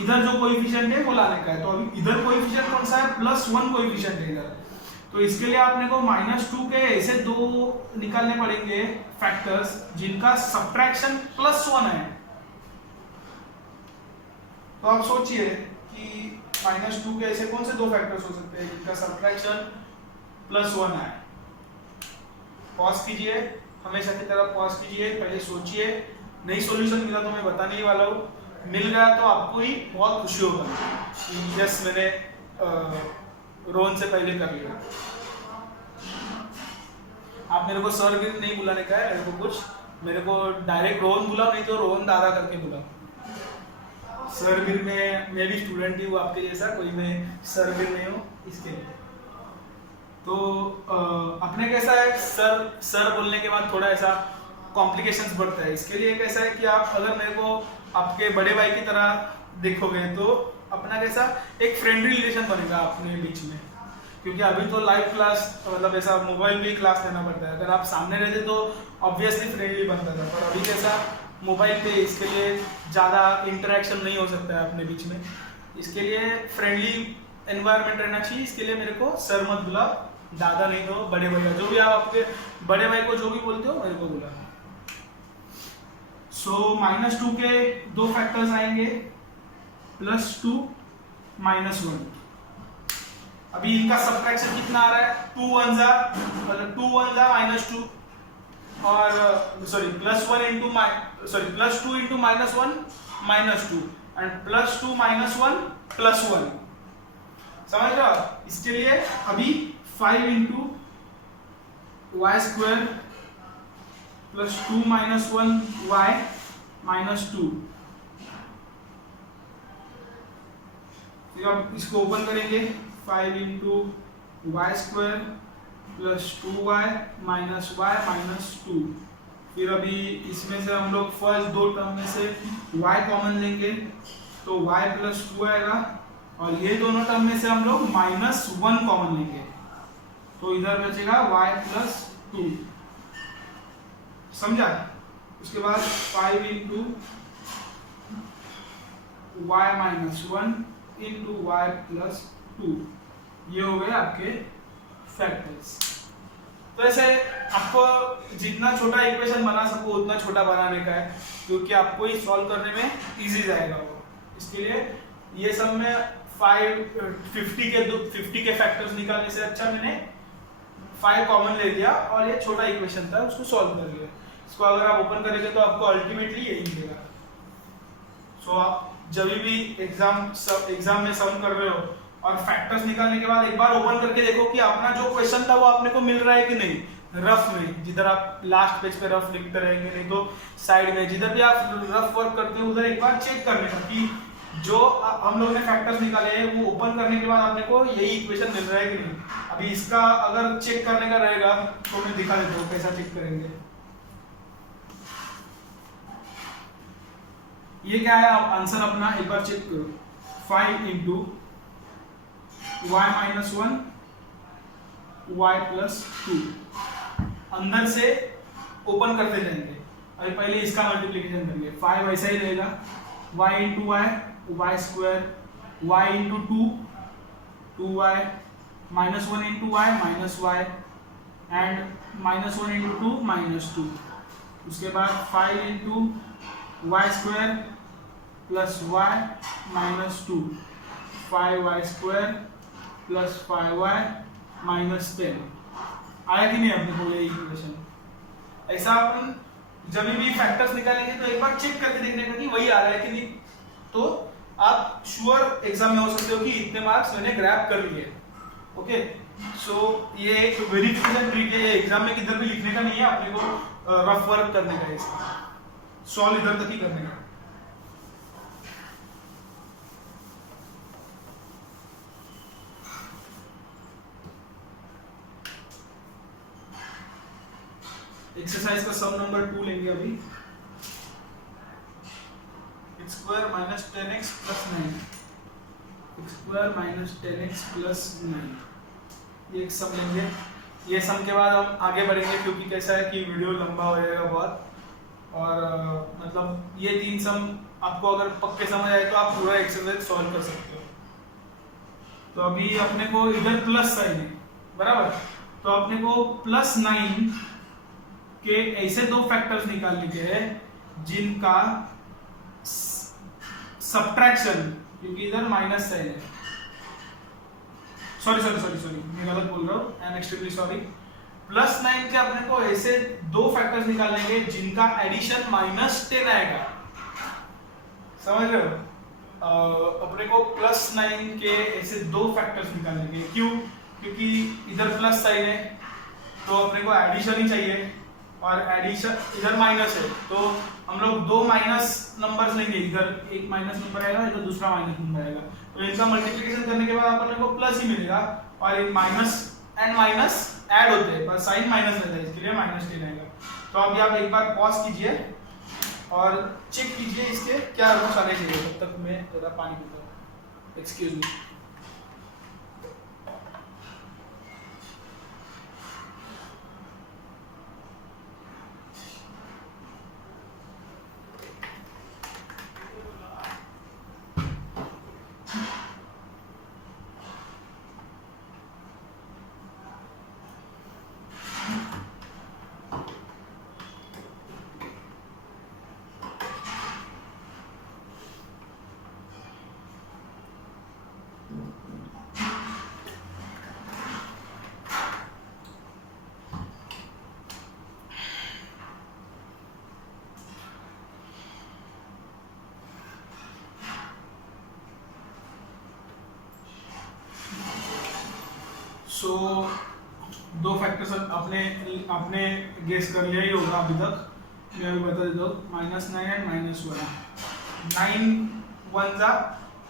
इधर जो कोएफिशिएंट है वो लाने का है। तो अभी इधर कोएफिशिएंट कौन सा है? +1 कोएफिशिएंट है इधर। तो इसके लिए आपने को -2 के ऐसे दो निकालने पड़ेंगे फैक्टर्स जिनका सब्ट्रैक्शन +1 है। तो आप सोचिए कि -2 के ऐसे कौन से दो फैक्टर्स हो सकते हैं जिनका सब्ट्रैक्शन +1 है। पॉज कीजिए, हमेशा की तरह पॉज कीजिए, पहले सोचिए। नहीं सॉल्यूशन मिला तो मैं बताने ही वाला हूँ, मिल गया तो आपको ही बहुत खुशी होगा कि यस मैंने रोहन से पहले कर लिया। आप मेरे को सर भी नहीं बुलाने का है, मेरे को डायरेक्ट रोहन बुला, नहीं तो रोहन दादा करके बुला। सर भी मैं भी स्टूडेंट ही हूँ आपके जैसा, कोई मैं सर भी नहीं हूँ इसके लिए। तो अपने कैसा है, सर बोलने के बाद थोड़ा ऐसा कॉम्प्लिकेशंस बढ़ता है। इसके लिए कैसा है कि आप अगर मेरे को आपके बड़े भाई की तरह देखोगे तो अपना कैसा एक फ्रेंडली रिलेशन बनेगा अपने बीच में। क्योंकि अभी तो लाइव क्लास मतलब ऐसा मोबाइल भी क्लास लेना पड़ता है, अगर आप सामने रहते तो ऑब्वियसली फ्रेंडली बनता था, पर अभी कैसा मोबाइल पे, इसके लिए ज़्यादा इंटरेक्शन नहीं हो सकता है अपने बीच में। इसके लिए फ्रेंडली एनवायरनमेंट रहना चाहिए। इसके लिए मेरे को सर मत बुला, दादा नहीं तो बड़े भैया, जो भी आप आपके बड़े भाई को जो भी बोलते हो मेरे को बुला। सो -2 के दो फैक्टर्स आएंगे, +2 -1। अभी इनका सब्ट्रैक्शन कितना आ रहा है? 2 1 जा मतलब 2 1 जा -2 और sorry +1 into sorry +2 into -1 -2 and +2 -1 +1। समझ रहे हो? इसके लिए अभी 5 इंटू y² +2 -1 y -2। फिर अब इसको ओपन करेंगे, 5 इंटू y² +2y -y -2। फिर अभी इसमें से हम लोग फर्स्ट दो टर्म में से y कॉमन लेंगे तो y +2 आएगा, और ये दोनों टर्म में से हम लोग -1 कॉमन लेंगे तो इधर बचेगा y +2। समझा? उसके बाद 5 इंटू y -1 इंटू y +2, ये हो गए आपके फैक्टर्स। तो ऐसे आपको जितना छोटा इक्वेशन बना सको उतना छोटा बनाने का है, क्योंकि आपको ही सॉल्व करने में इजी जाएगा वो। इसके लिए ये सब में 50 के फैक्टर्स निकालने से अच्छा मैंने 5 कॉमन ले लिया और ये छोटा इक्वेशन था उसको सॉल्व कर लिया। इसको अगर आप ओपन करेंगे तो आपको अल्टीमेटली यही मिलेगा। सो आप जब भी एग्जाम में सम कर रहे हो और फैक्टर्स निकालने के बाद एक बार ओपन करके देखो कि अपना जो क्वेश्चन था वो आपने को मिल रहा है कि नहीं, रफ में, जिधर आप लास्ट पेज पे रफ लिखते रहेंगे, नहीं तो साइड में जिधर भी आप रफ वर्क करते हो उधर एक बार चेक करने का कि जो हम लोगों ने फैक्टर्स निकाले हैं वो ओपन करने के बाद आपने को यही इक्वेशन मिल रहा है कि नहीं। अभी इसका अगर चेक करने का रहेगा तो मैं दिखा देता हूँ कैसा चेक करेंगे। ये क्या है, आप आंसर अपना एक बार चेक करो। 5 इंटू y -1 y +2, अंदर से ओपन करते जाएंगे। अभी पहले इसका मल्टीप्लिकेशन करेंगे, 5 ऐसा ही रहेगा, y into y y² y into 2 2y -1 into y -y and -1 into 2 -2। उसके बाद 5 into y² +y -2 5y² + 5y -10। आया कि नहीं अपने को ये इक्वेशन? ऐसा अपन जब भी फैक्टर्स निकालेंगे तो एक बार चेक करके देखने का कि वही आ रहा है कि नहीं, तो आप श्योर एग्जाम में हो सकते हो कि इतने मार्क्स मैंने ग्रैब कर लिए। ओके, सो ये एक वेरिफिकेशन ट्रिक है, एग्जाम में किधर भी लिखने का नहीं है, अपने को रफ वर्क करने का है, इसका सॉल्व इधर तक ही करने का। एक्सरसाइज का सम नंबर 2 लेंगे अभी। x² -10x + 9 x square minus 10x plus 9, ये एक सम लेंगे। ये सम के बाद हम आगे बढ़ेंगे क्योंकि कैसा है कि वीडियो लंबा हो जाएगा बहुत, और मतलब ये 3 सम आपको अगर पक्के समझ आए तो आप पूरा एक्सरसाइज सॉल्व कर सकते हो। तो अभी अपने को इधर प्लस साइन है बराबर, तो अपने को +9 के ऐसे दो फैक्टर्स निकालने के हैं जिनका सब्ट्रैक्शन, क्योंकि इधर माइनस साइन है, सॉरी मैं गलत बोल रहा हूँ, आई एम एक्सट्रीमली सॉरी। +9 के अपने को ऐसे दो फैक्टर्स निकालने के जिनका एडिशन -10 आएगा, समझ रहे हो? अपने को +9 के ऐसे दो फैक्टर्स निकालने के, क्यों? क्योंकि इधर प्लस साइन है तो अपने को एडिशन ही चाहिए, और एडिशन इधर माइनस है तो हम लोग दो माइनस नंबर्स लेंगे, इधर एक माइनस नंबर आएगा, इधर दूसरा माइनस नंबर आएगा, तो इनका मल्टीप्लिकेशन करने के बाद अपने को प्लस ही मिलेगा, और ये माइनस एंड माइनस ऐड होते हैं, बस साइन माइनस रहता है, इसके लिए -10 आएगा। तो अभी आप एक बार पॉज कीजिए और चेक कीजिए इसके क्या रूट्स आने चाहिए, तब तक मैं थोड़ा पानी पीता हूँ, एक्सक्यूज मी। सो दो फैक्टर्स आपने गेस कर लिया ही होगा अभी तक, मैं अभी बता देता हूँ, -9 एंड -1। 9 1 जा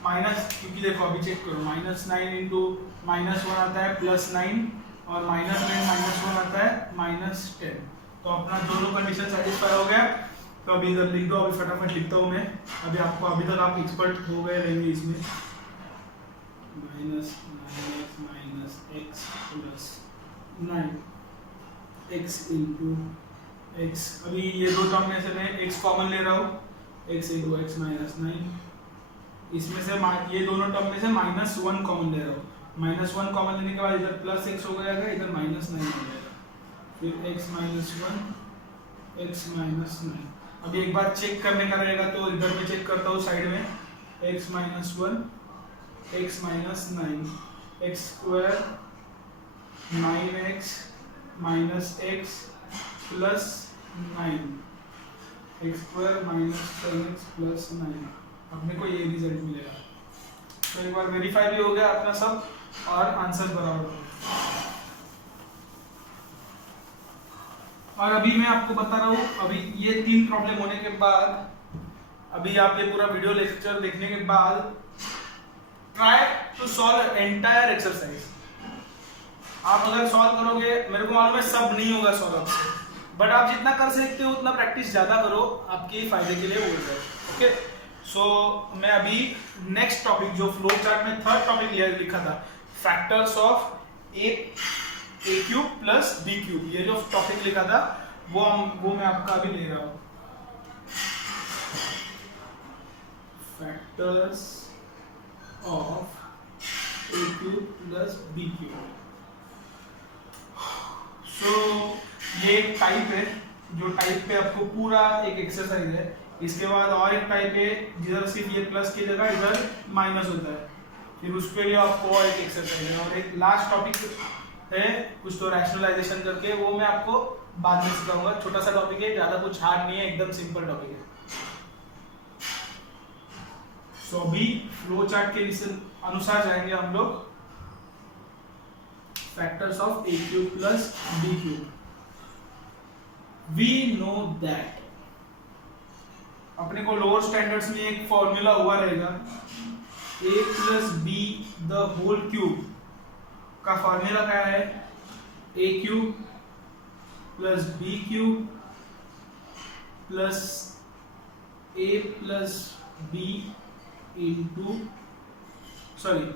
माइनस, क्योंकि देखो अभी चेक करो, -9 इंटू -1 आता है +9, और -9 -1 आता है -10, तो अपना दोनों कंडीशन सेटिस्फाई हो गया। तो अभी इधर लिख दो, अभी फटाफट लिखता हूँ मैं, अभी आपको अभी तक आप एक्सपर्ट हो गए रहेंगे इसमें। -9 x plus 9 x into x, अभी ये दो टर्म में से मैं x कॉमन ले रहा हूँ, x इंटू x -9, इसमें से ये दोनों टर्म में से -1 कॉमन ले रहा हूँ, -1 कॉमन लेने के बाद इधर +x हो जाएगा, इधर -9 हो जाएगा, फिर x -1 x -9। अभी एक बार चेक करने का रहेगा तो इधर मैं चेक करता हूँ साइड में, x -1 x -9 x square 9x -x plus 9 x square -10x plus 9, अपने को ये रिजल्ट मिलेगा। तो एक बार वेरीफाई भी हो गया अपना सब, और आंसर बराबर हो गया। और अभी मैं आपको बता रहा हूँ, अभी ये 3 प्रॉब्लम होने के बाद, अभी आप ये पूरा वीडियो लेक्चर देखने के बाद try to solve entire exercise. आप अगर सॉल्व करोगे, मेरे को मालूम है सब नहीं होगा सॉल्व आपसे, बट आप जितना कर सकते हो उतना प्रैक्टिस ज्यादा करो, आपके फायदे के लिए हो जाए। ओके, सो मैं अभी नेक्स्ट टॉपिक जो फ्लो चार्ट में थर्ड टॉपिक लिखा था, factors of a cube plus b cube, ये जो टॉपिक लिखा था वो मैं आपका अभी ले रहा हूँ, factors of a cube plus b cube. So ये एक टाइप है, जो टाइप पे आपको पूरा एक एक्सरसाइज है, इसके बाद और एक टाइप है जिधर सिर्फ ये प्लस की जगह इधर माइनस होता है, फिर उसके लिए आपको और एक एक्सरसाइज है, और एक लास्ट टॉपिक है कुछ तो रैशनलाइजेशन करके, वो मैं आपको बाद में सिखाऊंगा, छोटा सा टॉपिक है, ज्यादा कुछ हार्ड नहीं है, एकदम सिंपल टॉपिक है। सो अभी फ्लो चार्ट के अनुसार जाएंगे हम लोग, factors of a cube plus b cube. We know that, अपने को लोअर स्टैंडर्ड्स में एक फॉर्मूला हुआ रहेगा, a plus b the whole cube का फॉर्मूला क्या है, a cube plus b cube plus a plus b into sorry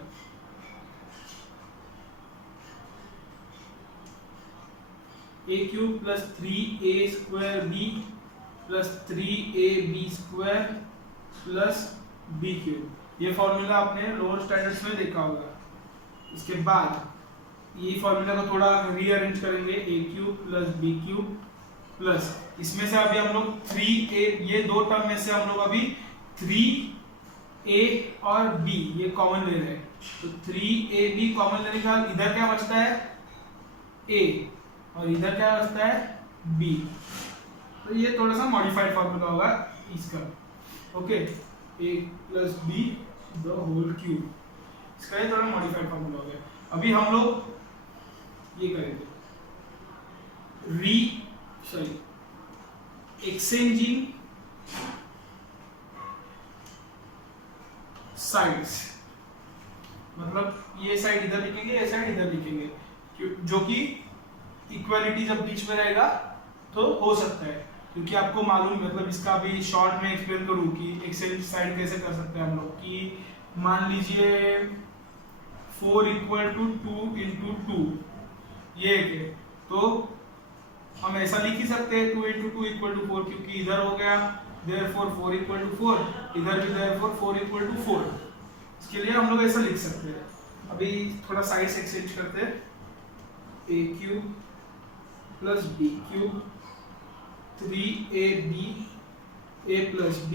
a cube plus 3a² b plus 3ab² plus b cube. ये formula आपने lower standards में देखा होगा। इसके बाद ये फॉर्मूला को थोड़ा रीअरेंज करेंगे, a cube plus b cube plus इसमें से अभी हम लोग 3a, ये दो टर्म में से हम लोग अभी 3a और b ये कॉमन ले रहे हैं, तो 3ab कॉमन लेने के बाद इधर क्या बचता है a और इधर क्या बचता है b। तो ये थोड़ा सा मॉडिफाइड फॉर्मूला होगा इसका, okay, a plus b the whole cube, इसका ये थोड़ा मॉडिफाइड फॉर्मूला हो गया। अभी हम लोग ये करेंगे एक्सचेंजिंग साइड्स, मतलब ये साइड इधर लिखेंगे, ये साइड इधर लिखेंगे, जो कि इक्वालिटी जब बीच में रहेगा तो हो सकता है, क्योंकि आपको मालूम, मतलब इसका भी शॉर्ट में एक्सप्लेन करूं कि एक्सचेंज साइड कैसे कर सकते हैं हम लोग। कि मान लीजिए 4 इक्वल टू 2 इंटू 2 ये है, तो हम ऐसा लिख ही सकते हैं 2 इंटू 2 इक्वल टू 4, क्योंकि इधर हो गया देयरफॉर 4 इक्वल टू 4, इधर भी देयरफॉर 4 इक्वल टू 4। इसके लिए हम लोग ऐसा लिख सकते हैं। अभी थोड़ा साइड्स एक्सचेंज करते हैं, a cube plus b cube 3ab a plus b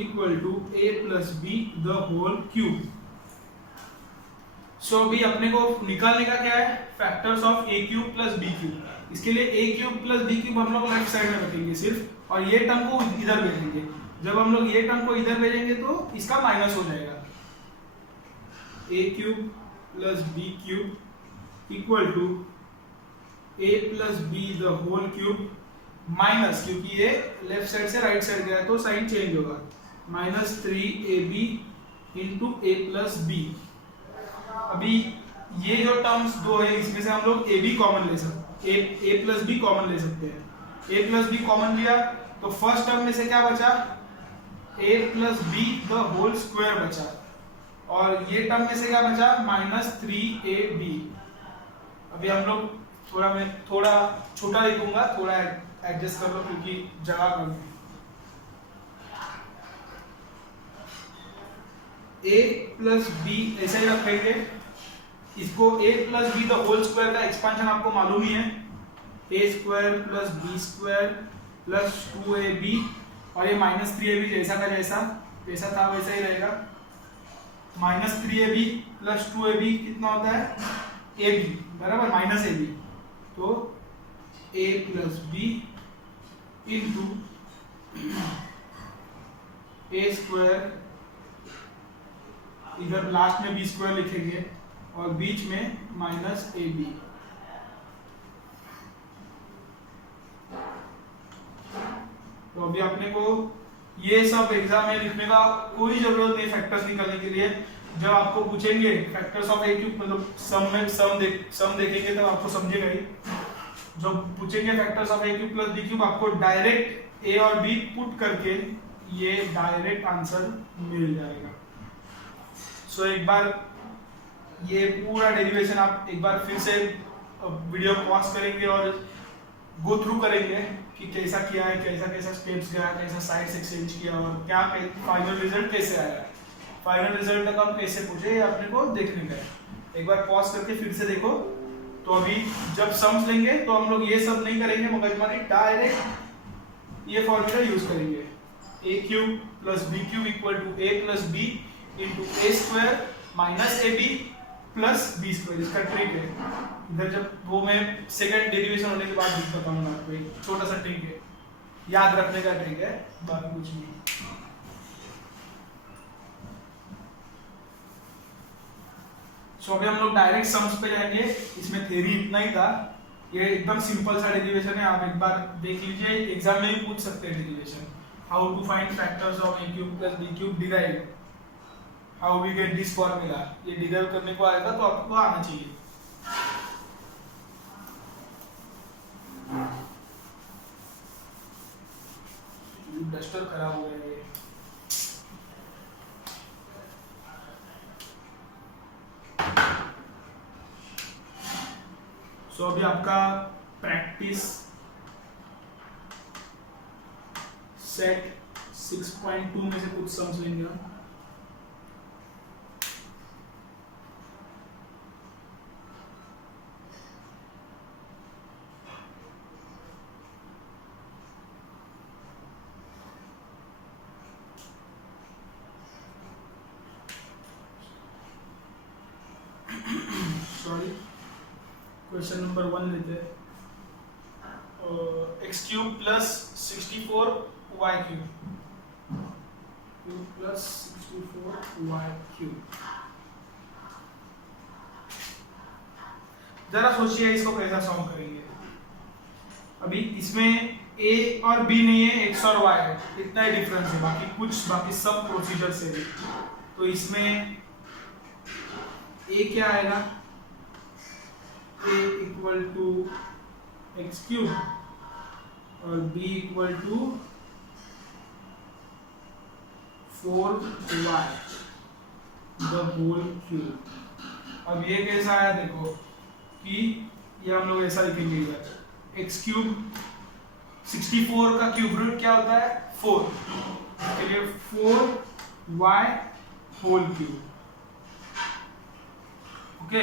equal to a plus b the whole cube. So अभी अपने को निकालने का क्या है, factors of a cube plus b cube. इसके लिए a cube plus b cube हम लोग लेफ्ट साइड में रखेंगे सिर्फ, और ये टर्म को इधर भेजेंगे। जब हम लोग ये टर्म को इधर भेजेंगे तो इसका माइनस हो जाएगा, a cube plus b cube equal to a plus b the whole cube minus, क्योंकि ये लेफ्ट साइड से राइट साइड गया है तो साइन चेंज होगा, minus 3ab into a plus b। अभी ये जो टर्म्स दो है इसमें से हम लोग a b कॉमन ले सकते हैं, a प्लस b कॉमन ले सकते हैं। a प्लस b कॉमन लिया तो फर्स्ट टर्म में से क्या बचा, a plus b the whole square बचा, और ये टर्म में से क्या बचा, माइनस 3ab। अभी हम लोग मैं थोड़ा छोटा लिखूंगा, थोड़ा एडजस्ट कर लो क्योंकि जगह कम है। a प्लस b ऐसा ही रखेंगे, इसको a plus b the whole square का एक्सपेंशन आपको मालूम ही है, a square plus b square plus 2ab, और ये माइनस 3ab जैसा का जैसा था वैसा ही रहेगा। माइनस 3ab प्लस 2ab कितना होता है, ab बराबर माइनस ab, तो a plus b into a square, इधर लास्ट में b स्क्वायर लिखेंगे और बीच में माइनस ab। तो अभी अपने को ये सब एग्जाम में लिखने का कोई जरूरत नहीं फैक्टर्स निकालने के लिए। जब आपको पूछेंगे फैक्टर्स ऑफ a क्यूब, मतलब सम देखेंगे तब आपको समझेगा ही। जब पूछेंगे factors of a cube plus b cube, आपको डायरेक्ट a और b पुट करके ये डायरेक्ट आंसर मिल जाएगा। सो एक बार ये पूरा डेरिवेशन आप एक बार फिर से वीडियो पॉज करेंगे और गो थ्रू करेंगे कि कैसा किया है, कैसा कैसा स्टेप्स गया, कैसा साइड्स एक्सचेंज किया और क्या फाइनल रिजल्ट कैसे आया। फाइनल रिजल्ट तक हम कैसे पूछे ये अपने को देखने का है। एक बार पॉज करके फिर से देखो। तो अभी जब सम्स लेंगे तो हम लोग ये सब नहीं करेंगे मगजमारी, डायरेक्ट ये फॉर्मूला यूज करेंगे, a cube plus b cube equal to a plus b into a square minus ab plus b square. इसका ट्रिक है, इधर जब वो मैं सेकंड डेरिवेशन होने के बाद भी बताऊंगा आपको, एक छोटा सा ट्रिक है, याद रखने का ट्रिक है, बाकी कुछ नहीं। सो अभी हम लोग डायरेक्ट सम्स पे जाएंगे। इसमें थ्योरी इतना ही था, ये एकदम सिंपल सा डेरिवेशन है, आप एक बार देख लीजिए, एग्जाम में भी पूछ सकते हैं derivation. How to find factors of a cube plus b cube, derive, how we get this formula, ये डिराइव करने को आएगा तो आपको आना चाहिए। डस्टर खराब हो गया है। सो अभी आपका प्रैक्टिस सेट 6.2 में से कुछ सम्स लेंगे हम। सॉरी, क्वेश्चन नंबर 1 लेते हैं। x cube plus 64 y cube plus 64 y cube. जरा सोचिए इसको कैसा सॉल्व करेंगे। अभी इसमें a और b नहीं है, x और y है, इतना ही डिफरेंस है, बाकी सब प्रोसीजर से है। तो इसमें a क्या आएगा, a equal to x cube और b equal to 4y the whole cube. अब ये कैसा आया देखो कि ये हम लोग ऐसा लिखेंगे इधर एक्स क्यूब 64 का क्यूब रूट क्या होता है 4, इसके लिए 4y होल क्यूब। ओके,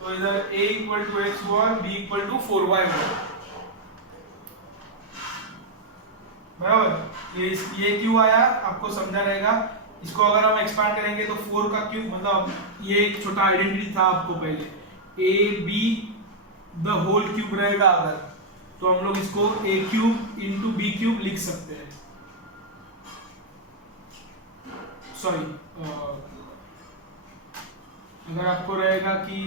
तो इधर a इक्वल टू एक्स हुआ, b इक्वल टू 4y हुआ, बराबर। ये क्यों आया आपको समझा रहेगा। इसको अगर हम एक्सपांड करेंगे तो 4 का क्यूब, मतलब ये एक छोटा आइडेंटिटी था आपको पहले, a b the whole cube रहेगा अगर, तो हम लोग इसको a cube into b cube लिख सकते हैं। सॉरी, अगर आपको रहेगा कि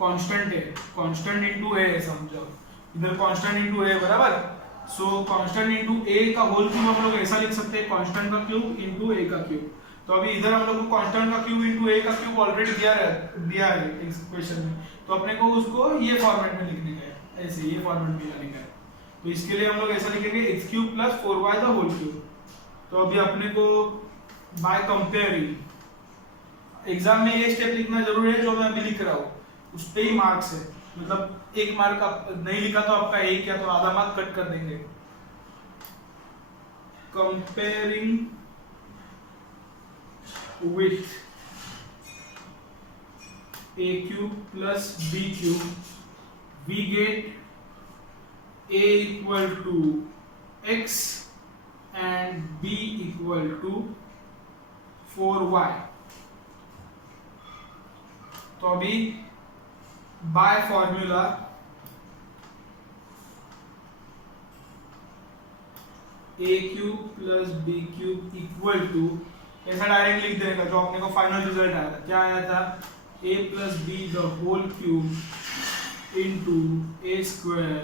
कांस्टेंट है, कांस्टेंट इंटू ए है, समझो इधर कांस्टेंट इंटू ए, बराबर। सो कांस्टेंट इंटू ए का होल क्यूब हम लोग ऐसा लिख सकते हैं, कांस्टेंट का क्यूब इंटू ए का क्यूब। तो अभी इधर हम लोग को कांस्टेंट का क्यूब इंटू ए का क्यूब ऑलरेडी दिया है इस क्वेश्चन में, तो अपने को उसको ये फॉर्मेट में लिखने का है, ऐसे ये फॉर्मेट में लिखने का है। तो इसके लिए हम लोग ऐसा लिखेंगे x cube plus 4y the whole cube. तो अभी अपने को बाय कंपेयरिंग, एग्जाम में ये स्टेप लिखना जरूरी है जो मैं अभी लिख रहा हूँ, उस पे ही मार्क्स है, मतलब 1 मार्क आप नहीं लिखा तो आपका 1 या तो आधा मार्क कट कर देंगे। Comparing with a cube plus b cube, we get a equal to x and b equal to 4y। तो अभी by formula a cube plus b cube equal to, ऐसा डायरेक्ट लिख देगा जो अपने को फाइनल रिजल्ट आया था। क्या आया था, a plus b the whole cube into a square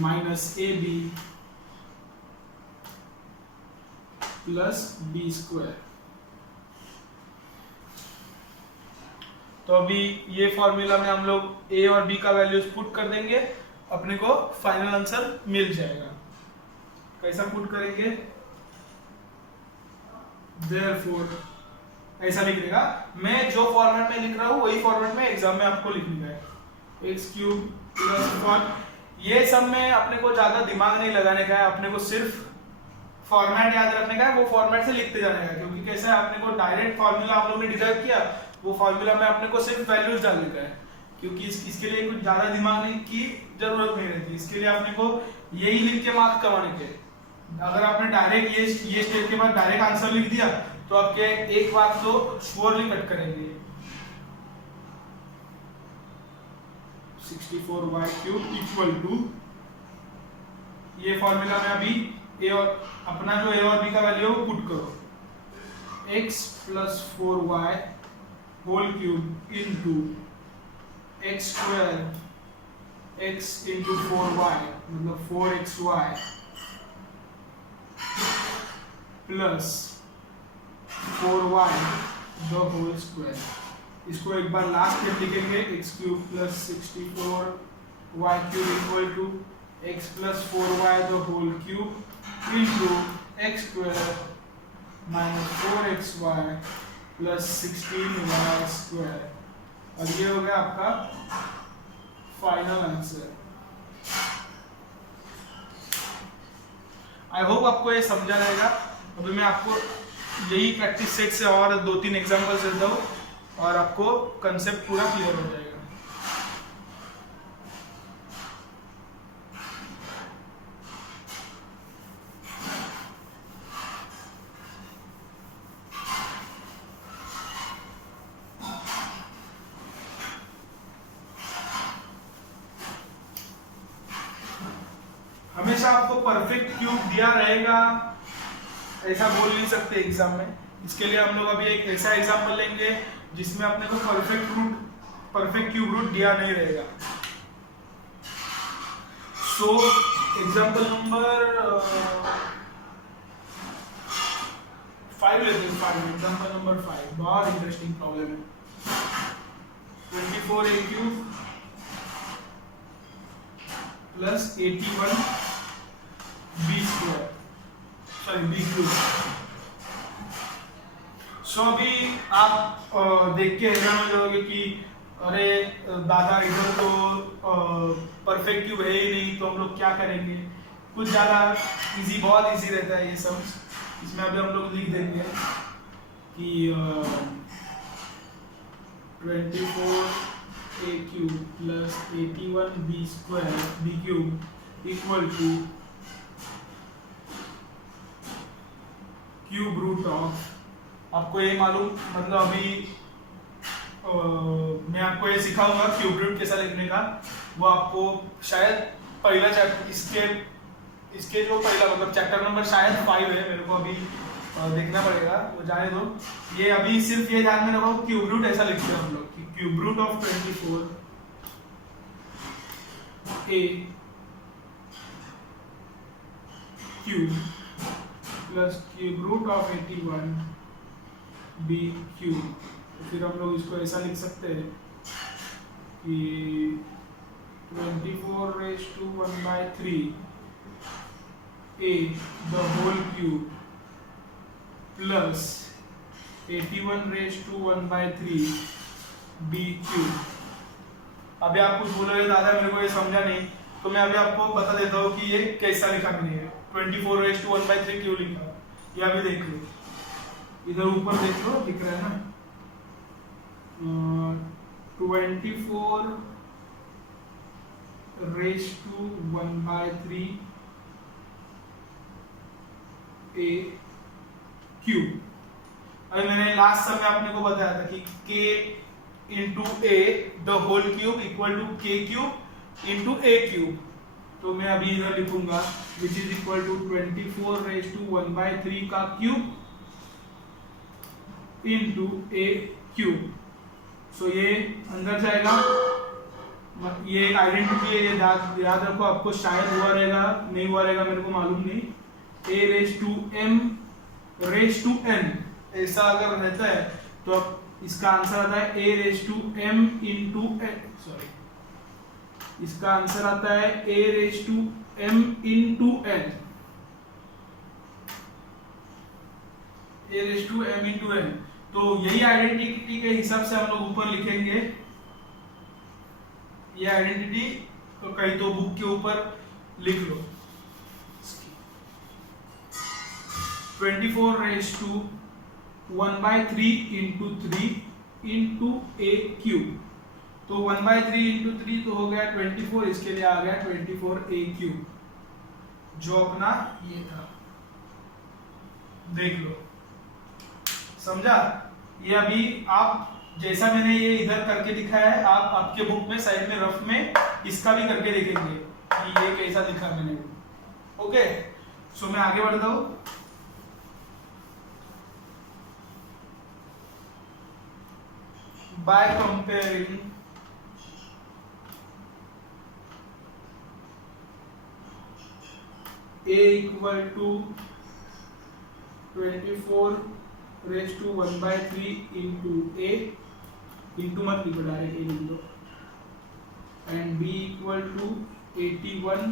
minus ab plus b square. तो अभी ये फॉर्मूला में हम लोग a और b का वैल्यूज पुट कर देंगे, अपने को फाइनल आंसर मिल जाएगा। कैसा पुट करेंगे, Therefore ऐसा लिख देगा, मैं जो फॉर्मेट में लिख रहा हूँ वही फॉर्मेट में एग्जाम में आपको लिखना है। एक्स क्यूब प्लस 1, ये सब में अपने को ज्यादा दिमाग नहीं लगाने का है, अपने को सिर्फ फॉर्मेट याद रखने का है, वो फॉर्मेट से लिखते जाने का है। क्योंकि कैसा है, अपने को डायरेक्ट फॉर्मूला आप लोगों ने डिराइव किया, वो फॉर्मूला में अपने को सिर्फ वैल्यूज डालने का है, क्योंकि इसके लिए कुछ ज्यादा दिमाग नहीं की जरूरत नहीं रहती। इसके लिए अपने को यही लिख के मार्क्स कमाने के। अगर आपने डायरेक्ट ये स्टेप के बाद डायरेक्ट आंसर लिख दिया तो आपके एक बात तो श्योरली कट करेंगे। 64y क्यूब इक्वल टू, ये फॉर्मूला में अभी a और अपना जो a और b का वैल्यू है वो पुट करो, x plus 4y whole cube into x square x into 4y मतलब 4xy plus 4y the whole square. इसको एक बार लास्ट में लिखेंगे, x cube plus 64y cube equal to x plus 4y the whole cube into x square minus 4xy plus 16y square. और ये हो गया आपका फाइनल आंसर। आई होप आपको ये समझा रहेगा। अभी मैं आपको यही प्रैक्टिस सेट से और 2-3 एग्जांपल्स देता हूँ और आपको कंसेप्ट पूरा क्लियर हो जाएगा। हमेशा आपको परफेक्ट क्यूब दिया रहेगा ऐसा बोल नहीं सकते एग्जाम में। इसके लिए हम लोग अभी एक ऐसा एग्जाम्पल लेंगे जिसमें अपने को परफेक्ट क्यूब रूट दिया नहीं रहेगा। सो एग्जाम्पल नंबर 5 लेते हैं। 5 एग्जाम्पल नंबर 5 बहुत इंटरेस्टिंग प्रॉब्लम है। 24a cube plus 81 b square, sorry b cube. So अभी आप देख के हैरान हो जाओगे कि अरे दादा इधर तो परफेक्ट क्यूब है ही नहीं, तो हम लोग क्या करेंगे। कुछ ज़्यादा इजी, बहुत इजी रहता है ये सब। इसमें अभी हम लोग लिख देंगे कि 24a cube plus 81 b square b cube equal to cube root of. आपको ये मालूम, मतलब अभी मैं आपको ये सिखाऊंगा क्यूब रूट कैसा लिखने का। वो आपको शायद पहला चैप्टर इसके जो पहला मतलब चैप्टर नंबर शायद 5 है, मेरे को अभी देखना पड़ेगा, वो जाने दो। ये अभी सिर्फ ये ध्यान में रखो क्यूब रूट ऐसा लिखते हैं हम लोग कि cube root of 24a cube plus cube root of 81 b cube. तो फिर हम लोग इसको ऐसा लिख सकते हैं कि 24 raise to 1/3 a the whole cube plus 81 raise to 1/3 b cube. अभी आप कुछ बोलोगे दादा मेरे को ये समझा नहीं, तो मैं अभी आपको बता देता हूँ कि ये कैसा लिखा मैंने। 24 रेज़ टू 1/3 क्यों लिखा, ये अभी देख लो, इधर ऊपर देख लो, दिख रहा है ना। 24 रेज़ टू 1/3 a क्यूब। अभी मैंने लास्ट समय आपने को बताया था कि k into a the whole cube equal to k cube into a cube. तो मैं अभी इधर लिखूंगा which is equal to 24 raise to 1/3 का cube into a cube. So ये अंदर जाएगा, ये एक आइडेंटिटी है, ये याद रखो। आपको शायद हुआ रहेगा, नहीं हुआ रहेगा मेरे को मालूम नहीं। a raise to m raise to n ऐसा अगर रहता है तो अब इसका आंसर आता है a raise to m into n, sorry इसका आंसर आता है a raise to m into n, a raise to m into n। तो यही आइडेंटिटी के हिसाब से हम लोग ऊपर लिखेंगे। ये आइडेंटिटी तो कहीं तो बुक के ऊपर लिख लो 24 raise to 1/3 into 3 into a cube. तो 1/3 इंटू 3 तो हो गया 24, इसके लिए आ गया 24a क्यूब, जो अपना ये था। देख लो, समझा। ये अभी आप जैसा मैंने ये इधर करके दिखाया है, आप आपके बुक में साइड में रफ में इसका भी करके देखेंगे कि ये कैसा दिखा मैंने। ओके, सो मैं आगे बढ़ता हूँ। By comparing a equal to 24 raise to 1/3 into a, into मत लिखो, डायरेक्ट a लिख दो, and b equal to 81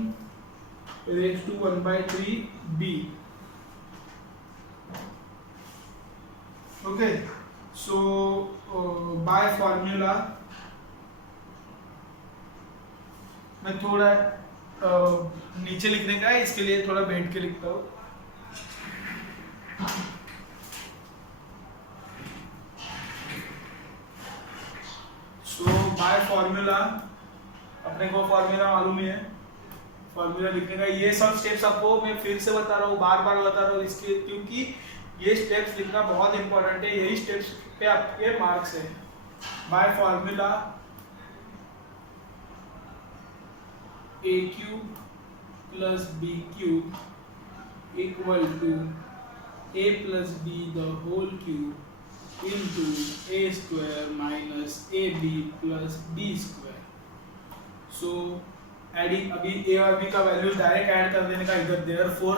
raise to 1/3 b। Okay, so by formula मैं थोड़ा नीचे लिखने का है, इसके लिए थोड़ा बैठ के लिखता हूँ। सो बाय फॉर्मूला, अपने को फॉर्मूला मालूम ही है, फॉर्मूला लिखने का। ये सब स्टेप्स आपको मैं फिर से बता रहा हूँ, बार बार बता रहा हूँ इसके, क्योंकि ये स्टेप्स लिखना बहुत इंपॉर्टेंट है, यही स्टेप्स पे आपके मार्क्स है। By formula a cube plus b cube equal to a plus b the whole cube into a square minus ab plus b square. So adding, अभी a और b का वैल्यूज डायरेक्ट ऐड कर देने का इधर। Therefore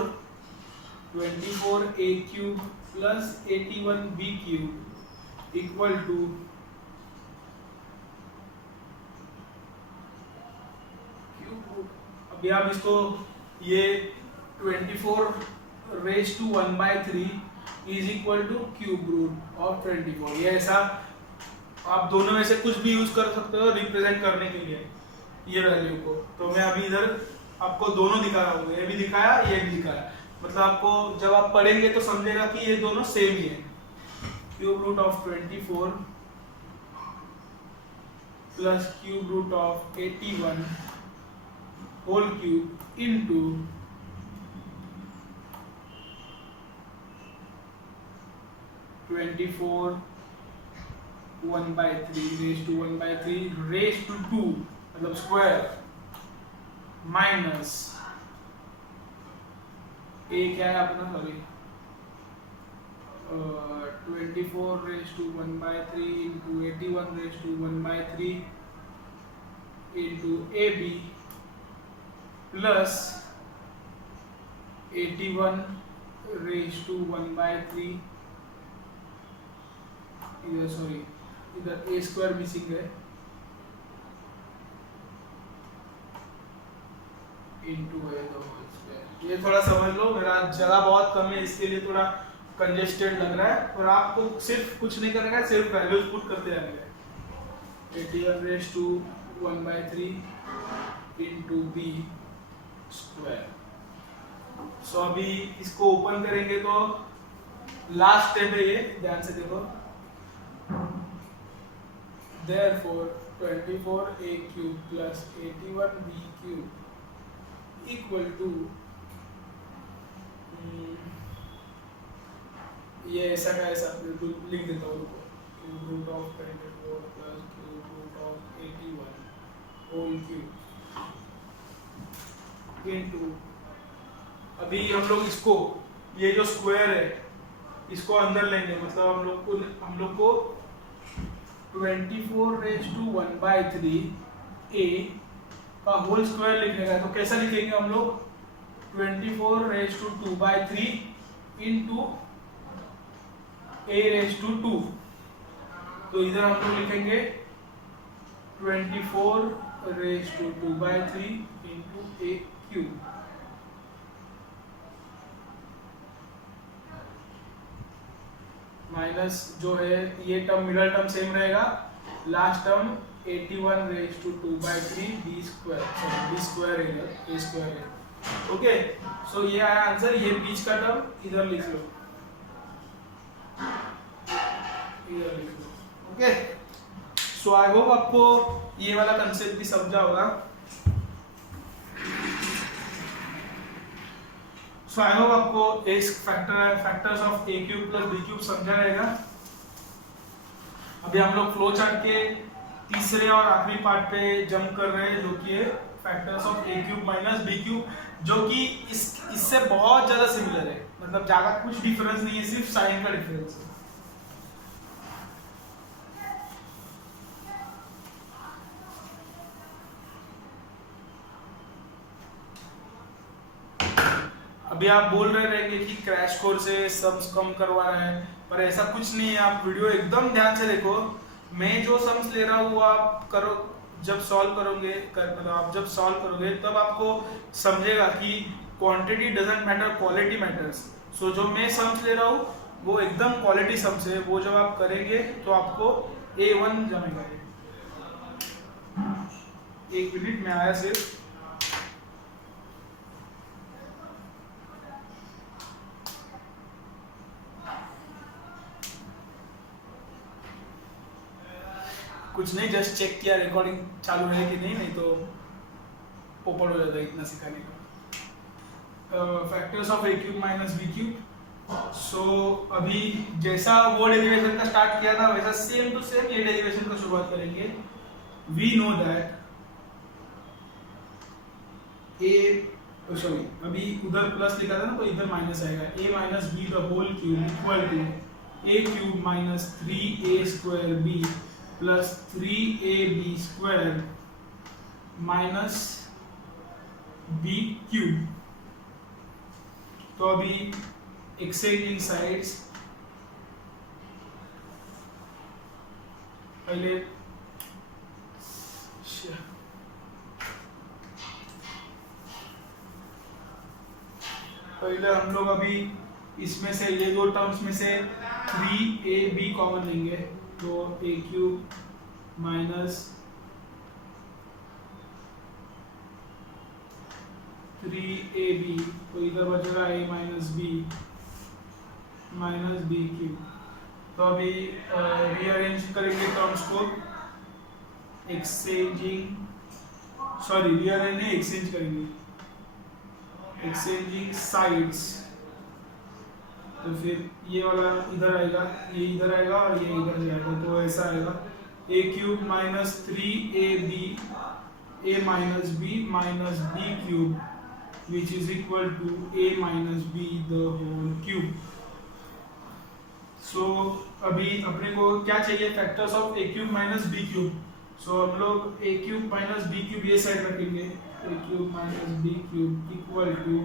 24a cube plus 81b cube equal to अभी आप इसको, ये 24 raise to 1/3 is equal to cube root of 24। ये ऐसा आप दोनों में से कुछ भी यूज कर सकते हो रिप्रेजेंट करने के लिए ये वैल्यू को। तो मैं अभी इधर आपको दोनों दिखा रहा हूँ, ये भी दिखाया, ये भी दिखाया। मतलब आपको जब आप पढ़ेंगे तो समझेगा कि ये दोनों सेम ही है। क्यूब रूट ऑफ 24 प्लस cube root of 81 whole cube into 24 1/3 raise to 1/3 raise to 2 मतलब स्क्वायर माइनस ए क्या है अपना, sorry 24 raise to 1/3 into 81 raise to 1/3 into a b plus 81 raise to 1/3, इधर सॉरी इधर ए स्क्वायर मिसिंग है, into a the whole square. ये थोड़ा समझ लो, मेरा जगह बहुत कम है इसके लिए थोड़ा कंजेस्टेड लग रहा है, और आपको सिर्फ कुछ नहीं करना है, सिर्फ वैल्यूज पुट करते जाने हैं। 81 raise to 1/3 into b square. So अभी इसको ओपन करेंगे तो लास्ट स्टेप है ये, ध्यान से देखो। Therefore 24a cube plus 81b cube equal to, ये ऐसा का ऐसा बिल्कुल लिख देता हूँ, क्यूब रूट ऑफ 24 प्लस cube root of 81 whole cube into, अभी हम लोग इसको, ये जो स्क्वायर है इसको अंदर लेंगे, मतलब हम लोग को 24 रेज टू 1/3 a का होल स्क्वायर लिखने का है। तो कैसा लिखेंगे हम लोग, 24 raise to 2/3 into a raise to 2। तो इधर हम लोग लिखेंगे 24 raise to 2/3 into a cube minus जो है ये टर्म, मिडल टर्म सेम रहेगा, last term 81 raise to 2/3 b square, sorry b square है, a स्क्वायर है। ओके, सो ये आया आंसर। ये बीच का टर्म इधर लिख लो, इधर लिख लो। ओके, सो आई होप आपको ये वाला कंसेप्ट भी समझा होगा। सो आई होप आपको factors of a cube plus b cube समझा रहेगा। अभी हम लोग फ्लो चार्ट के तीसरे और आखिरी पार्ट पे जंप कर रहे हैं, जो कि है factors of a cube minus b cube, जो कि इससे बहुत ज्यादा सिमिलर है, मतलब ज्यादा कुछ डिफरेंस नहीं है, सिर्फ साइन का डिफरेंस है। अभी आप बोल रहे रहेंगे कि क्रैश कोर्स से सम्स कम करवा रहा है, पर ऐसा कुछ नहीं है। आप वीडियो एकदम ध्यान से देखो, मैं जो सम्स ले रहा हूँ वो आप करो, जब सॉल्व करोगे मतलब आप जब सॉल्व करोगे तब आपको समझेगा कि quantity doesn't matter, quality matters. So जो मैं सम्स ले रहा हूँ वो एकदम क्वालिटी सम्स है, वो जब आप करेंगे तो आपको A1 जमेगा। एक मिनट में आया सिर्फ। कुछ नहीं, जस्ट चेक किया रिकॉर्डिंग चालू है कि नहीं, नहीं तो पोपट हो जाता है इतना सिखाने का। Factors of a cube minus b cube. So अभी जैसा वो डेरिवेशन का स्टार्ट किया था वैसा सेम टू सेम ये डेरिवेशन का शुरुआत करेंगे। We know that a, sorry अभी उधर प्लस लिखा था ना तो इधर माइनस आएगा। A minus b the whole cube equal to a cube minus 3a square b plus 3ab square minus b cube. तो अभी एक्सचेंजिंग साइड्स, पहले हम लोग अभी इसमें से ये दो टर्म्स में से 3ab कॉमन लेंगे, तो ए क्यूब माइनस 3ab, तो इधर बचेगा a माइनस बी क्यूब। तो अभी रीअरेंज करेंगे टर्म्स को, एक्सचेंज करेंगे, एक्सचेंजिंग साइड्स। तो फिर ये वाला इधर आएगा, ये इधर आएगा और ये इधर जाएगा, तो ऐसा आएगा a cube minus 3ab a minus b cube which is equal to a minus b the whole cube. So अभी अपने को क्या चाहिए, factors of a cube minus b cube. So हम लोग a cube minus b cube ये side रखेंगे, a cube minus b cube equal to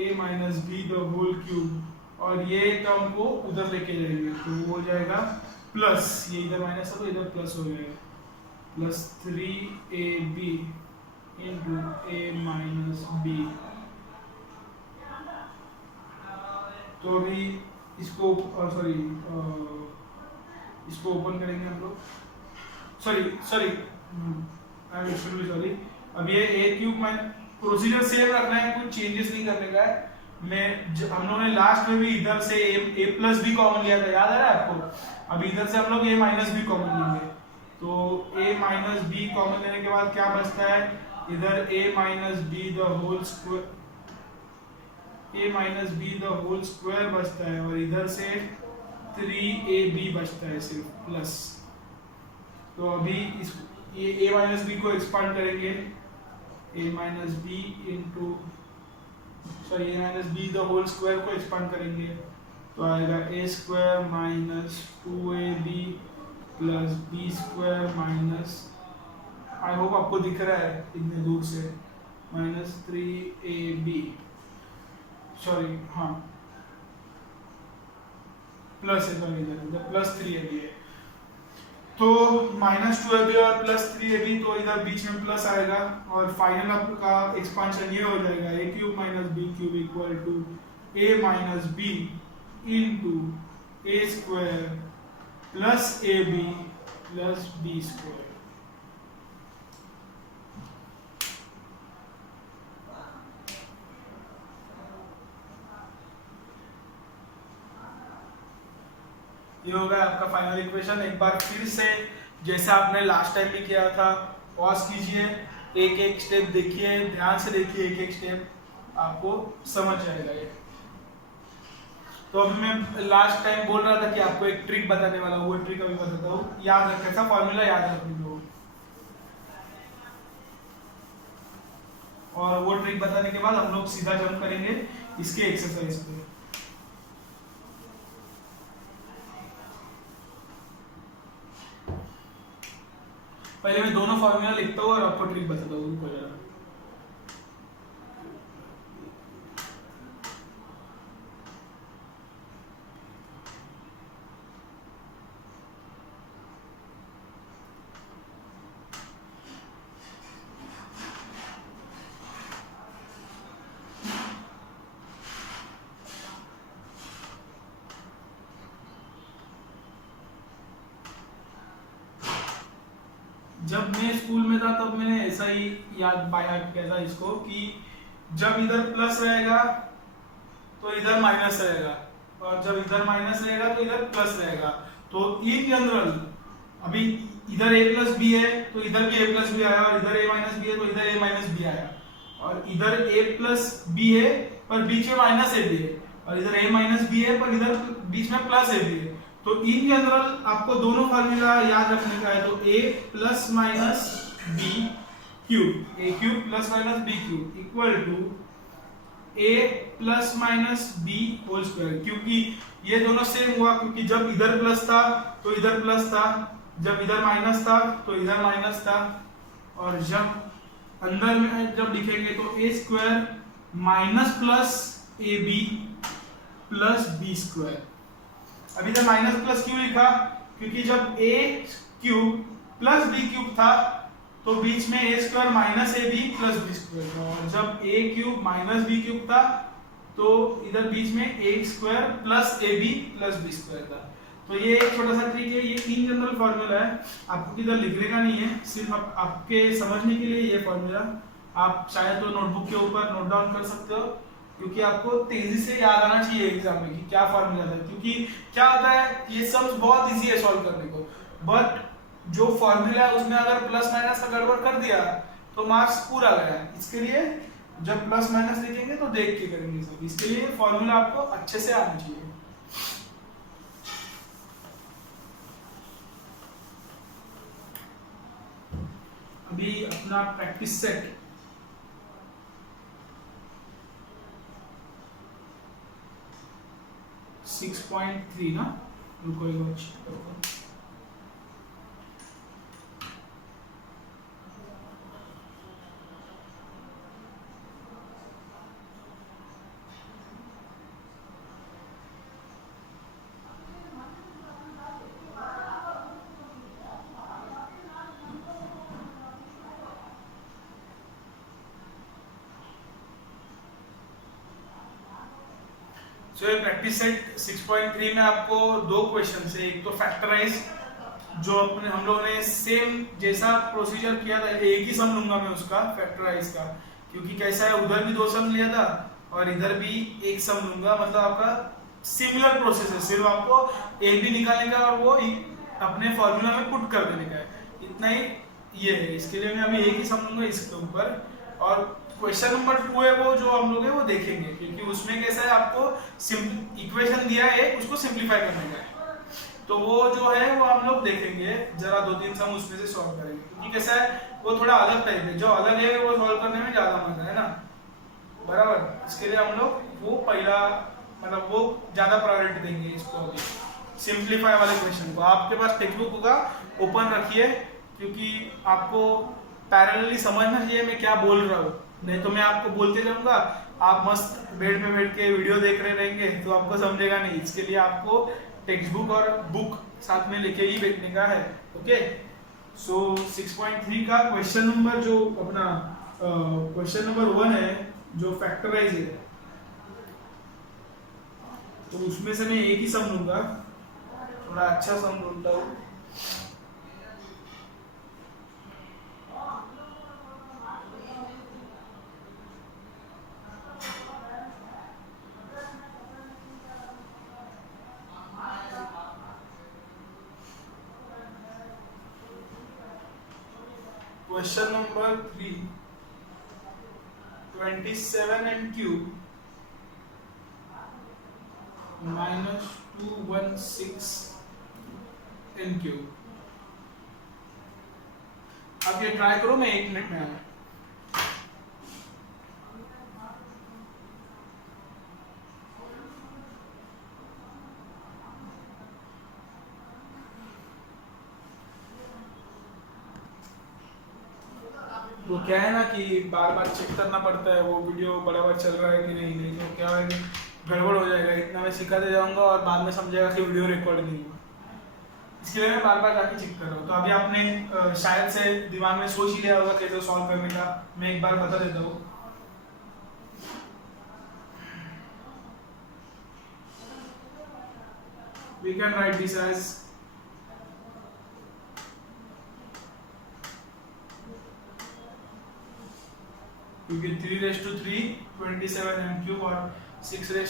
a minus b the whole cube, और ये टर्म को उधर लेके जाएंगे तो वो हो जाएगा प्लस, ये इधर माइनस है तो इधर प्लस हो जाएगा, plus 3ab into a minus B. तो अभी इसको इसको ओपन करेंगे हम लोग, सॉरी अब ये ए क्यूब माइनस, प्रोसीजर सेम रखना है, कुछ चेंजेस नहीं करने का है। हम लोगों ने लास्ट में भी इधर से a प्लस बी कॉमन लिया था, याद आ रहा है आपको। अब इधर से हम लोग a माइनस बी कॉमन लेंगे, तो a माइनस बी कॉमन लेने के बाद क्या बचता है, इधर a minus b the whole square बचता है, और इधर से 3ab बचता है सिर्फ प्लस। तो अभी ये a माइनस बी को एक्सपांड करेंगे, a minus b into a minus b the whole square को एक्सपांड करेंगे, तो आएगा a square minus 2ab plus b square minus, I hope आपको दिख रहा है इतने दूर से, माइनस 3ab, सॉरी हाँ प्लस है, सॉरी इधर प्लस 3ab है, तो माइनस 2ab और प्लस 3ab, तो इधर बीच में प्लस आएगा, और फाइनल आपका एक्सपांशन ये हो जाएगा a cube minus b cube equal to a minus b into a square plus a b plus b square. ये हो गया आपका फाइनल इक्वेशन। एक बार फिर से जैसा आपने लास्ट टाइम भी किया था, पॉज कीजिए, एक एक स्टेप देखिए, ध्यान से देखिए, एक एक स्टेप आपको समझ जाएगा ये। तो अभी मैं लास्ट टाइम बोल रहा था कि आपको एक ट्रिक बताने वाला हूँ, वो ट्रिक अभी बताता हूँ, याद रखें, ऐसा फॉर्मूला याद रखने दो। और वो ट्रिक बताने के बाद हम लोग सीधा जंप करेंगे इसके एक्सरसाइज पे। पहले मैं दोनों फॉर्मूला लिखता हूँ और आपको ट्रिक बताता हूँ। जब मैं स्कूल में था तब मैंने ऐसा ही याद किया था इसको, कि जब इधर प्लस रहेगा तो इधर माइनस रहेगा, और जब इधर माइनस रहेगा तो इधर प्लस रहेगा। तो इन जनरल अभी इधर a प्लस बी है तो इधर भी a प्लस बी आया, और इधर a माइनस बी है तो इधर a माइनस बी आया, और इधर a प्लस बी है पर बीच में माइनस a भी है, और इधर a माइनस बी है पर इधर बीच में प्लस a भी है। तो इन जनरल आपको दोनों फार्मूला याद रखने का है, तो a plus minus b cube, a cube plus minus b cube equal to a plus minus b whole square, क्योंकि ये दोनों सेम हुआ, क्योंकि जब इधर प्लस था तो इधर प्लस था, जब इधर माइनस था तो इधर माइनस था, और जब अंदर में जब लिखेंगे तो a square minus plus a b plus b square. अब इधर माइनस प्लस क्यों लिखा, क्योंकि जब a cube plus b cube था तो बीच में a square minus a b plus b square था, और जब a cube minus b cube था तो इधर बीच में a square plus a b plus b square था। तो ये एक छोटा सा ट्रिक है, ये इन जनरल फॉर्मूला है, आपको किधर लिखने का नहीं है, सिर्फ आपके समझने के लिए ये फॉर्मूला आप चाहे तो नोटबुक के ऊपर नोट डाउन कर सकते हो, क्योंकि आपको तेजी से याद आना चाहिए एग्जाम में कि क्या फॉर्मूला था। क्योंकि क्या होता है, ये सब बहुत इजी है सॉल्व करने को, बट जो फॉर्मूला है उसमें अगर प्लस माइनस का गड़बड़ कर दिया तो मार्क्स पूरा गया। इसके लिए जब प्लस माइनस लिखेंगे तो देख के करेंगे सब, इसके लिए फॉर्मूला आपको अच्छे से आना चाहिए। अभी अपना practice sat six point three ना, रुको एक बार चेक करो। सो ये प्रैक्टिस सेट 6.3 में आपको दो क्वेश्चन है, एक तो फैक्टराइज जो अपने हम लोगों ने सेम जैसा प्रोसीजर किया था, एक ही सम लूंगा मैं उसका फैक्टराइज का, क्योंकि कैसा है उधर भी दो सम लिया था और इधर भी एक सम लूंगा, मतलब आपका सिमिलर प्रोसेस है, सिर्फ आपको एक भी निकालने का और वो अपने फॉर्मूला में पुट कर देने का है, इतना ही ये है। इसके लिए मैं अभी एक ही सम लूंगा इसके ऊपर, और क्वेश्चन नंबर 2 है वो जो हम लोग है वो देखेंगे, क्योंकि उसमें कैसा है आपको इक्वेशन दिया है उसको सिंपलीफाई करने का है, तो वो जो है वो हम लोग देखेंगे, जरा 2-3 सम उसमें से सॉल्व करेंगे, क्योंकि कैसा है वो थोड़ा अलग टाइप है, जो अलग है वो सॉल्व करने में ज्यादा मजा है ना, बराबर। इसके लिए हम लोग वो पहला मतलब वो ज्यादा प्रायोरिटी देंगे इसको, अभी सिंपलीफाई वाले क्वेश्चन को। आपके पास टेक्स्ट बुक होगा ओपन रखिए, क्योंकि आपको पैरेलली समझना चाहिए मैं क्या बोल रहा हूँ, नहीं तो मैं आपको बोलते जाऊंगा, आप मस्त बेड पे बैठ के वीडियो देख रहे रहेंगे तो आपको समझेगा नहीं। इसके लिए आपको टेक्स्ट बुक और बुक साथ में लेके ही बैठने का है। ओके, सो 6.3 का क्वेश्चन नंबर जो अपना क्वेश्चन नंबर 1 है जो फैक्टराइज है, तो उसमें से मैं एक ही सम लूंगा, थोड़ा अच्छा सम ढूंढता हूँ। Question number 3, 27 n cube minus 216 n cube। अब ये ट्राई करो, मैं 1 मिनट में आया। वो क्या है ना कि बार बार चेक करना पड़ता है वो वीडियो बराबर चल रहा है कि नहीं, नहीं तो क्या है कि गड़बड़ हो जाएगा, इतना मैं सिखाते जाऊंगा और बाद में समझेगा कि वीडियो रिकॉर्ड नहीं हुआ, इसके लिए मैं बार बार जाके चेक कर रहा हूँ। तो अभी आपने शायद से दिमाग में सोच ही लिया होगा कैसे सॉल्व करने का, मैं एक बार बता देता हूँ। We can write this as क्योंकि 3⁻³ 27 m³ और 6⁻³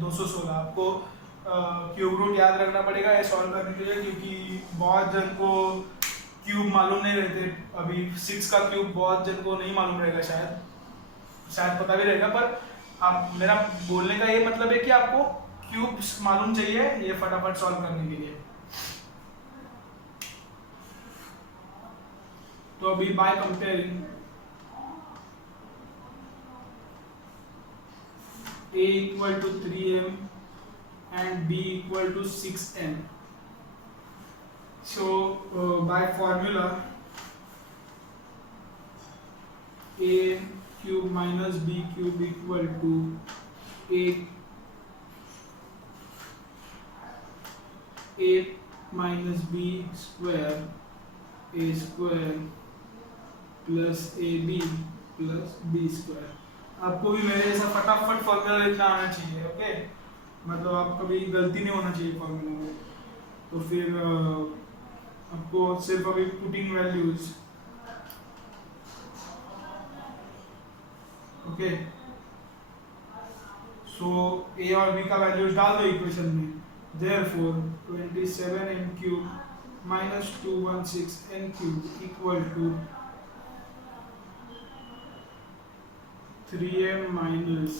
216 आपको क्यूब रूट याद रखना पड़ेगा ये सॉल्व करने के लिए, क्योंकि बहुत जन को क्यूब मालूम नहीं रहते। अभी 6 का क्यूब बहुत जन को नहीं मालूम रहेगा, शायद पता भी रहेगा, पर आप मेरा बोलने का ये मतलब है कि आपको क्यूब्स मालूम चाहिए ये फटाफट सॉल्व करने के लिए। तो अभी by comparing a equal to 3m and b equal to 6n. So by formula a cube minus b cube equal to a minus b square a square plus ab plus b square। आपको भी मेरे जैसा फटाफट formula लिखना आना चाहिए, okay? मतलब आप कभी गलती नहीं होना चाहिए फॉर्मूला में। तो फिर आपको सिर्फ अभी putting values, okay? So a और बी का वैल्यूज डाल दो इक्वेशन में। Therefore 27m cube minus 216n cube equal to 3m minus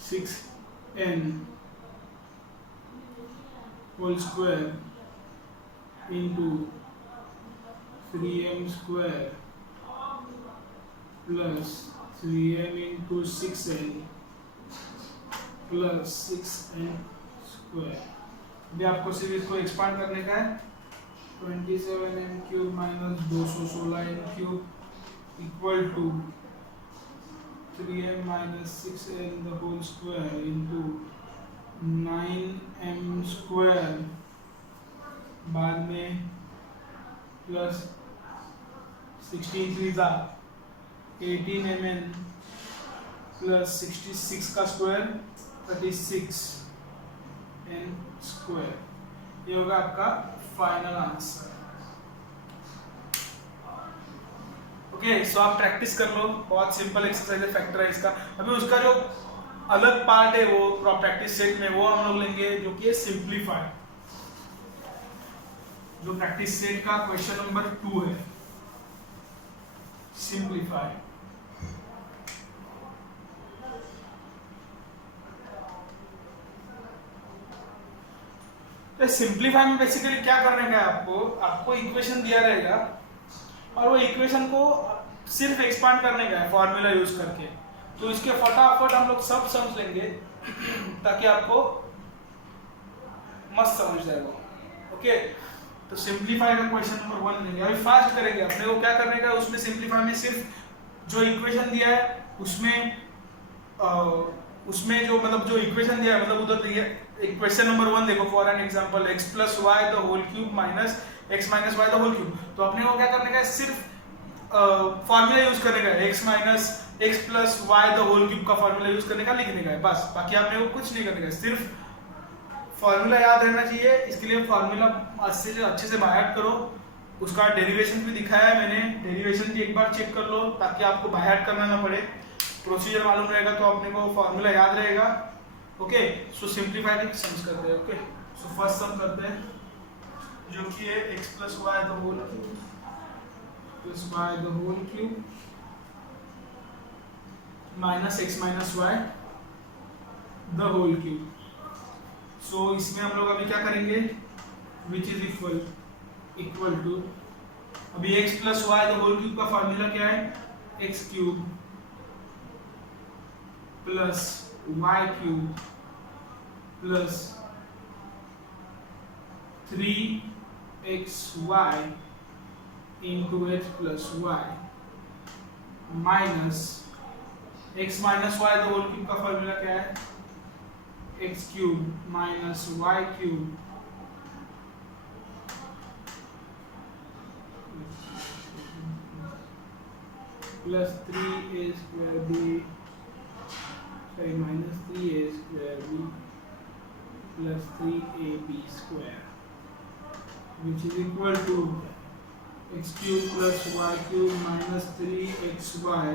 6n whole square into 3m square plus 3m into 6n plus 6n square। अभी आपको सिर्फ इसको expand करने का है। 27m cube minus 216n cube equal to 3m minus 6n the whole square into 9m square बाद में plus 16 3 18mn plus 66 का स्क्वायर 36n स्क्वायर। ये होगा आपका फाइनल आंसर। ओके, सो आप प्रैक्टिस कर लो, बहुत सिंपल एक्सरसाइज है फैक्टराइज का। अभी उसका जो अलग पार्ट है वो प्रैक्टिस सेट में वो हम लोग लेंगे, जो कि है सिंप्लीफाई। जो प्रैक्टिस सेट का क्वेश्चन नंबर 2 है, सिंप्लीफाई। तो सिंप्लीफाई में बेसिकली क्या करने का है आपको इक्वेशन दिया रहेगा और वो इक्वेशन को सिर्फ एक्सपांड करने का है फॉर्मूला यूज करके। तो इसके फटाफट हम लोग सब समझ लेंगे ताकि आपको मस्त समझ जाएगा, ओके? तो सिंप्लीफाई का क्वेश्चन नंबर 1 लेंगे। अभी फास्ट करेंगे। अपने को क्या करने का है उसमें, सिंप्लीफाई में सिर्फ जो इक्वेशन दिया है उसमें जो मतलब जो इक्वेशन दिया है मतलब उधर दिया क्वेश्चन नंबर 1 देखो, for an example x plus y the whole cube minus x minus y the whole cube. तो अपने को क्या करने का है, सिर्फ फॉर्मूला यूज करने का है, x minus x plus y the whole cube का फॉर्मूला यूज करने का, लिखने का है बस। बाकी आपने को कुछ नहीं करने का है, सिर्फ फॉर्मूला याद रहना चाहिए। इसके लिए फॉर्मूला अच्छे से बाय हार्ट करो। उसका डेरिवेशन भी दिखाया है मैंने, डेरिवेशन भी एक बार चेक कर लो ताकि आपको बाय हार्ट करना ना पड़े। प्रोसीजर मालूम रहेगा तो अपने को फॉर्मूला याद रहेगा, ओके? सो सिंप्लीफाई के सम्स करते हैं, ओके? सो फर्स्ट सम करते हैं जो कि है x plus y the whole cube plus y the whole cube minus x minus y the whole cube. So इसमें हम लोग अभी क्या करेंगे, विच इज इक्वल टू, अभी x plus y the whole cube का फॉर्मूला क्या है, x cube plus y cube plus 3xy into x plus y minus x minus y the whole cube का फॉर्मूला क्या है, x cube minus y cube plus 3a square b minus 3a square b plus 3ab square, which is equal to x cube plus y cube minus 3xy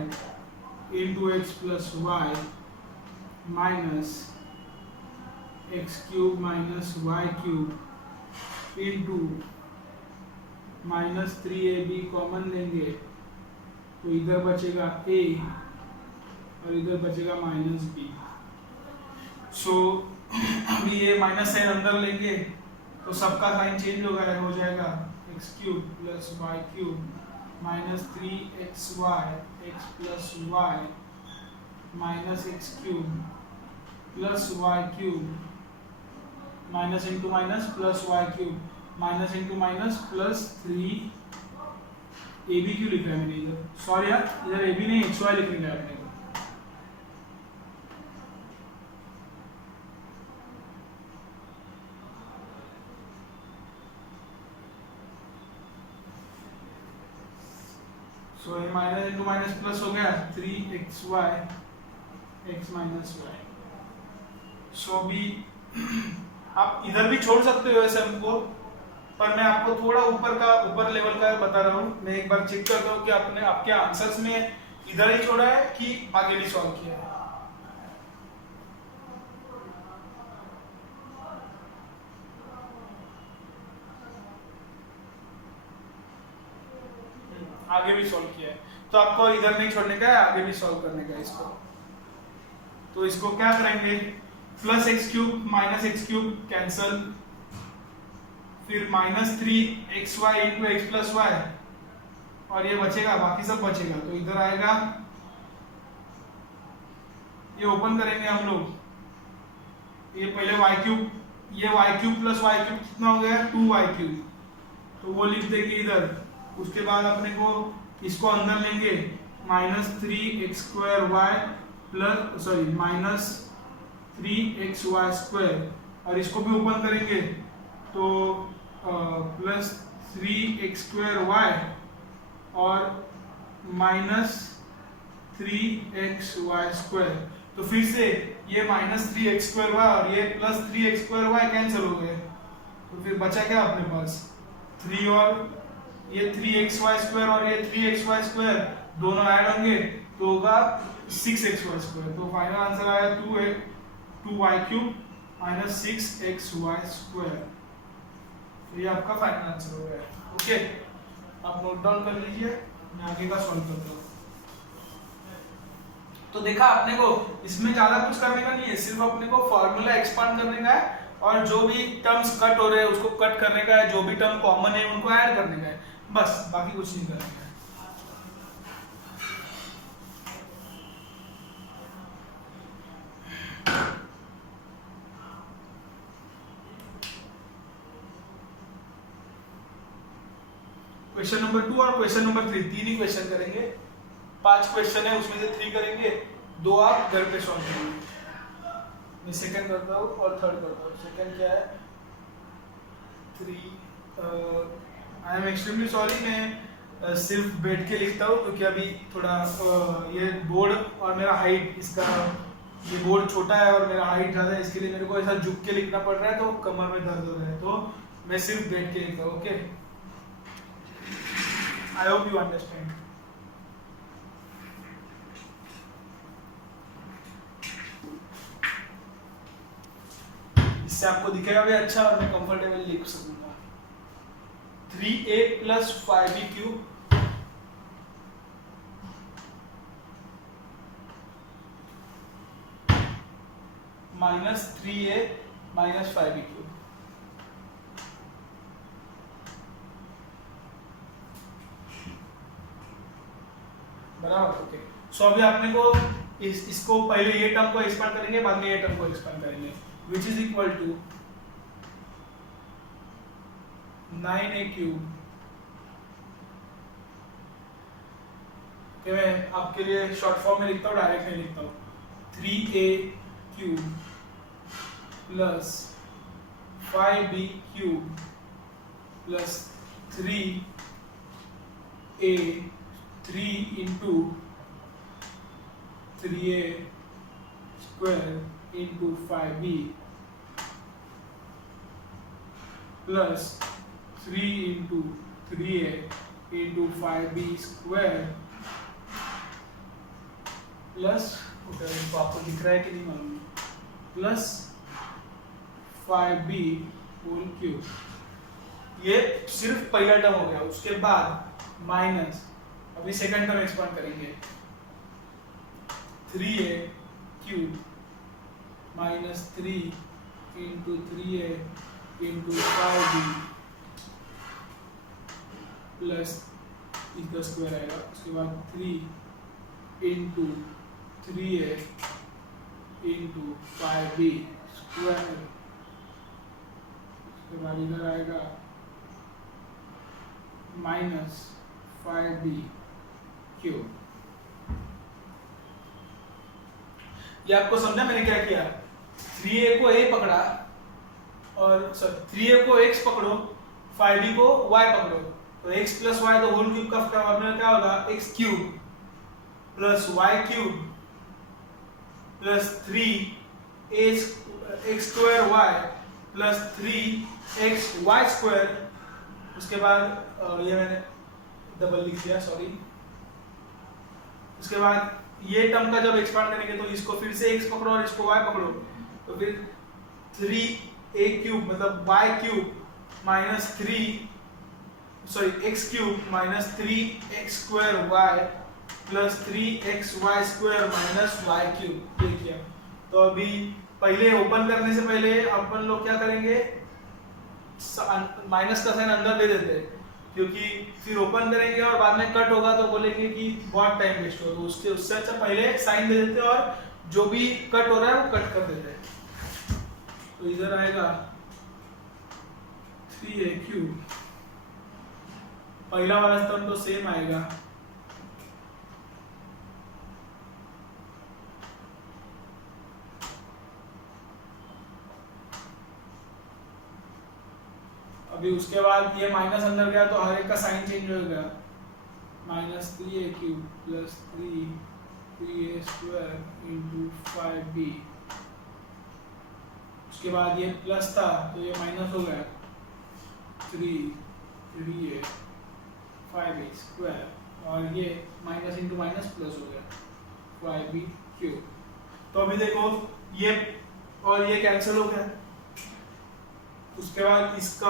into x plus y minus x cube minus y cube into -3ab common लेंगे तो इधर बचेगा a और इधर बचेगा -b। सो अभी ये minus sign अंदर लेंगे तो सबका साइन चेंज हो जाएगा x cube plus y cube -3xy x plus y minus x cube plus y cube minus into minus plus y cube minus into minus plus 3ab क्यों लिख रहा है मैंने इधर, सॉरी यार इधर ab नहीं xy लिख रहा है मैंने। सो ये माइनस इंटू माइनस प्लस हो गया 3xy x माइनस वाई। सो भी आप इधर भी छोड़ सकते हो ऐसे हमको, पर मैं आपको थोड़ा ऊपर लेवल का बता रहा हूँ। मैं एक बार चेक करता हूँ कि आपने आपके आंसर्स में इधर ही छोड़ा है कि आगे भी सॉल्व किया है। आगे भी सॉल्व किया है तो आपको इधर नहीं छोड़ने का है, आगे भी सॉल्व करने का है इसको। तो इसको क्या करेंगे, plus x cube minus x cube cancel, फिर -3xy into x plus Y और ये बचेगा, बाकी सब बचेगा तो इधर आएगा, ये ओपन करेंगे हम लोग, ये पहले वाई क्यूब, ये y cube plus y cube कितना हो गया 2y क्यूब, तो वो लिख देंगे इधर। उसके बाद अपने को इसको अंदर लेंगे -3x² प्लस -3xy² और इसको भी ओपन करेंगे तो प्लस 3x² और -3xy²। तो फिर से ये -3x² और ये प्लस 3x² कैंसिल हो गए तो फिर बचा क्या अपने पास 3 और ये 3xy² और ये 3xy² दोनों ऐड होंगे तो होगा 6xy²। तो फाइनल आंसर आया 2y³ माइनस 6xy²। तो ये आपका फाइनल आंसर हो गया। ओके, आप नोट डाउन कर लीजिए, मैं आगे का सॉल्व करता हूँ। तो देखा आपने को इसमें ज्यादा कुछ करने का नहीं है, सिर्फ अपने को फॉर्मूला एक्सपांड करने का है और जो भी टर्म्स कट हो रहे हैं उसको कट करने का है, जो भी टर्म कॉमन है उनको ऐड करने का है, बस बाकी कुछ नहीं करना है। क्वेश्चन नंबर 2 और क्वेश्चन नंबर 3 तीन ही क्वेश्चन करेंगे, 5 क्वेश्चन है उसमें से 3 करेंगे, 2 आप घर पे सॉल्व करेंगे। मैं सेकंड करता हूँ और थर्ड करता हूँ। सेकंड क्या है 3, आई एम एक्सट्रीमली सॉरी, मैं सिर्फ बैठ के लिखता हूँ क्योंकि अभी थोड़ा ये बोर्ड और मेरा हाइट, इसका ये बोर्ड छोटा है और मेरा हाइट ज़्यादा है, इसके लिए मेरे को ऐसा झुक के लिखना पड़ रहा है तो कमर में दर्द हो रहा है, तो मैं सिर्फ बैठ के लिखता हूँ। Okay, I hope you understand. इससे आपको दिखेगा भी अच्छा और मैं कंफर्टेबल लिख सकूंगा। 3a plus 5b cube minus 3a minus 5b cube, बराबर। ओके, सो अभी आपने को इसको पहले ये टर्म को एक्सपांड करेंगे, बाद में ये टर्म को एक्सपांड करेंगे, which is equal to 9a cube. मैं आपके लिए शॉर्ट फॉर्म में लिखता हूँ, डायरेक्ट नहीं लिखता हूँ। 3a cube plus 5b cube plus 3a 3 into 3a square into 5b plus 3 into 3a into 5b square plus, आपको दिख रहा है कि नहीं मालूम, प्लस 5b होल क्यूब। ये सिर्फ पहला टर्म हो गया। उसके बाद माइनस, अभी सेकंड टर्म एक्सपांड करेंगे, 3a cube minus 3 into 3a into 5b plus इसका स्क्वायर आएगा। उसके बाद 3 into 3a into 5b square. उसके बाद इधर आएगा माइनस 5b क्यूब। ये आपको समझा मैंने क्या किया? 3a को a पकड़ा और 3a को x पकड़ो, 5b को y पकड़ो, तो x प्लस वाई तो होल क्यूब का फॉर्मूला क्या होगा? x cube plus y cube plus 3x square y plus 3xy square. उसके बाद ये मैंने डबल लिख दिया, सॉरी। उसके बाद ये टर्म का जब एक्सपांड करेंगे तो इसको फिर से x पकड़ो और इसको y पकड़ो, तो फिर 3a क्यूब मतलब y cube minus x cube minus 3x square y plus 3xy square minus y cube. ये किया। तो अभी पहले ओपन करने से पहले अपन लोग क्या करेंगे? माइनस का साइन अंदर दे देते हैं, क्योंकि फिर ओपन करेंगे और बाद में कट होगा तो बोलेंगे कि बहुत टाइम वेस्ट हो, तो उससे अच्छा पहले साइन दे देते हैं और जो भी कट हो रहा है वो कट कर देते हैं। तो इधर आएगा 3a क्यूब, पहला वाला टर्म तो सेम आएगा, अभी उसके बाद ये माइनस अंदर गया तो हर एक का साइन चेंज हो गया, minus 3a cube plus 3a square into 5b। उसके बाद ये प्लस था तो ये माइनस हो गया, 3a 5a स्क्वायर और ये माइनस इंटू माइनस प्लस हो गया 5b क्यूब। तो अभी देखो ये और ये कैंसिल हो गया। उसके बाद इसका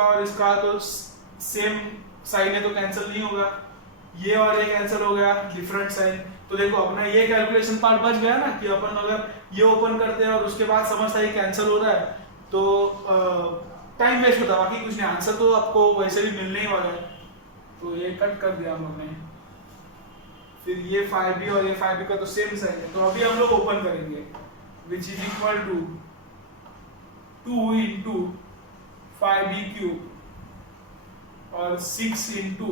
और इसका तो सेम साइन है तो कैंसिल नहीं होगा, ये और ये कैंसिल हो गया, डिफरेंट साइन। तो देखो अपना ये कैलकुलेशन पार्ट बच गया ना, कि अपन अगर ये ओपन करते हैं और उसके बाद समझता है कैंसिल हो रहा है तो टाइम वेस्ट होता है, बाकी कुछ नहीं, आंसर तो आपको वैसे भी मिलने ही वाला है। तो ये कट कर दिया हम लोग ने। फिर ये 5b और ये 5b का तो सेम साइन है, तो अभी हम लोग ओपन करेंगे, which is equal to 2 into 5b cube और 6 into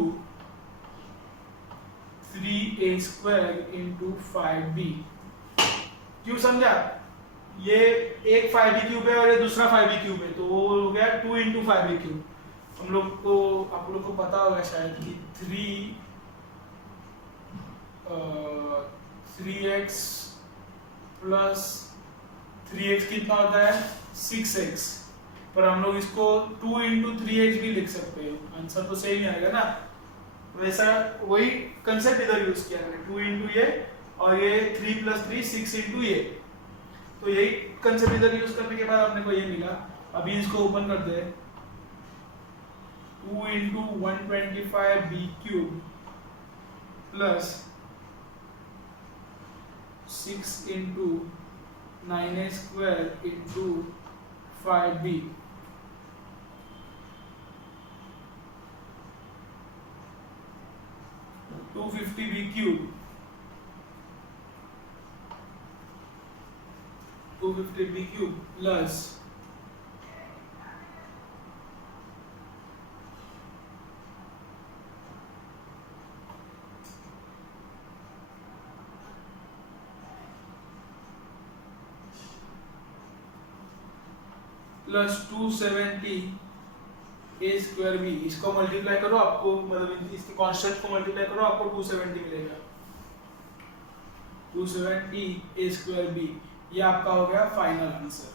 3a square into 5b क्यों समझा? ये एक 5b क्यूब है और ये दूसरा 5b क्यूब है, तो वो हो गया 2 इंटू 5b क्यूब। हम लोग को आप लोग को पता होगा शायद कि 3x प्लस 3x कितना होता है? 6x, पर हम लोग इसको 2 इंटू 3x भी लिख सकते हैं, आंसर तो सेम ही आएगा ना। वैसा वही कंसेप्ट इधर यूज किया मैंने, 2 इंटू ये और ये 3 प्लस 3 6 इंटू ये, तो यही कंसेप्ट इधर यूज करने के बाद अपने को ये मिला। अभी इसको ओपन कर दे, 2 into 125b cube plus 6 into 9a square into 5b to 250b cube 250b cube plus plus 270 a square b, इसको मल्टीप्लाई करो आपको, मतलब इसके कांस्टेंट को मल्टीप्लाई करो आपको 270 मिलेगा, 270 a स्क्वायर b। ये आपका हो गया फाइनल आंसर।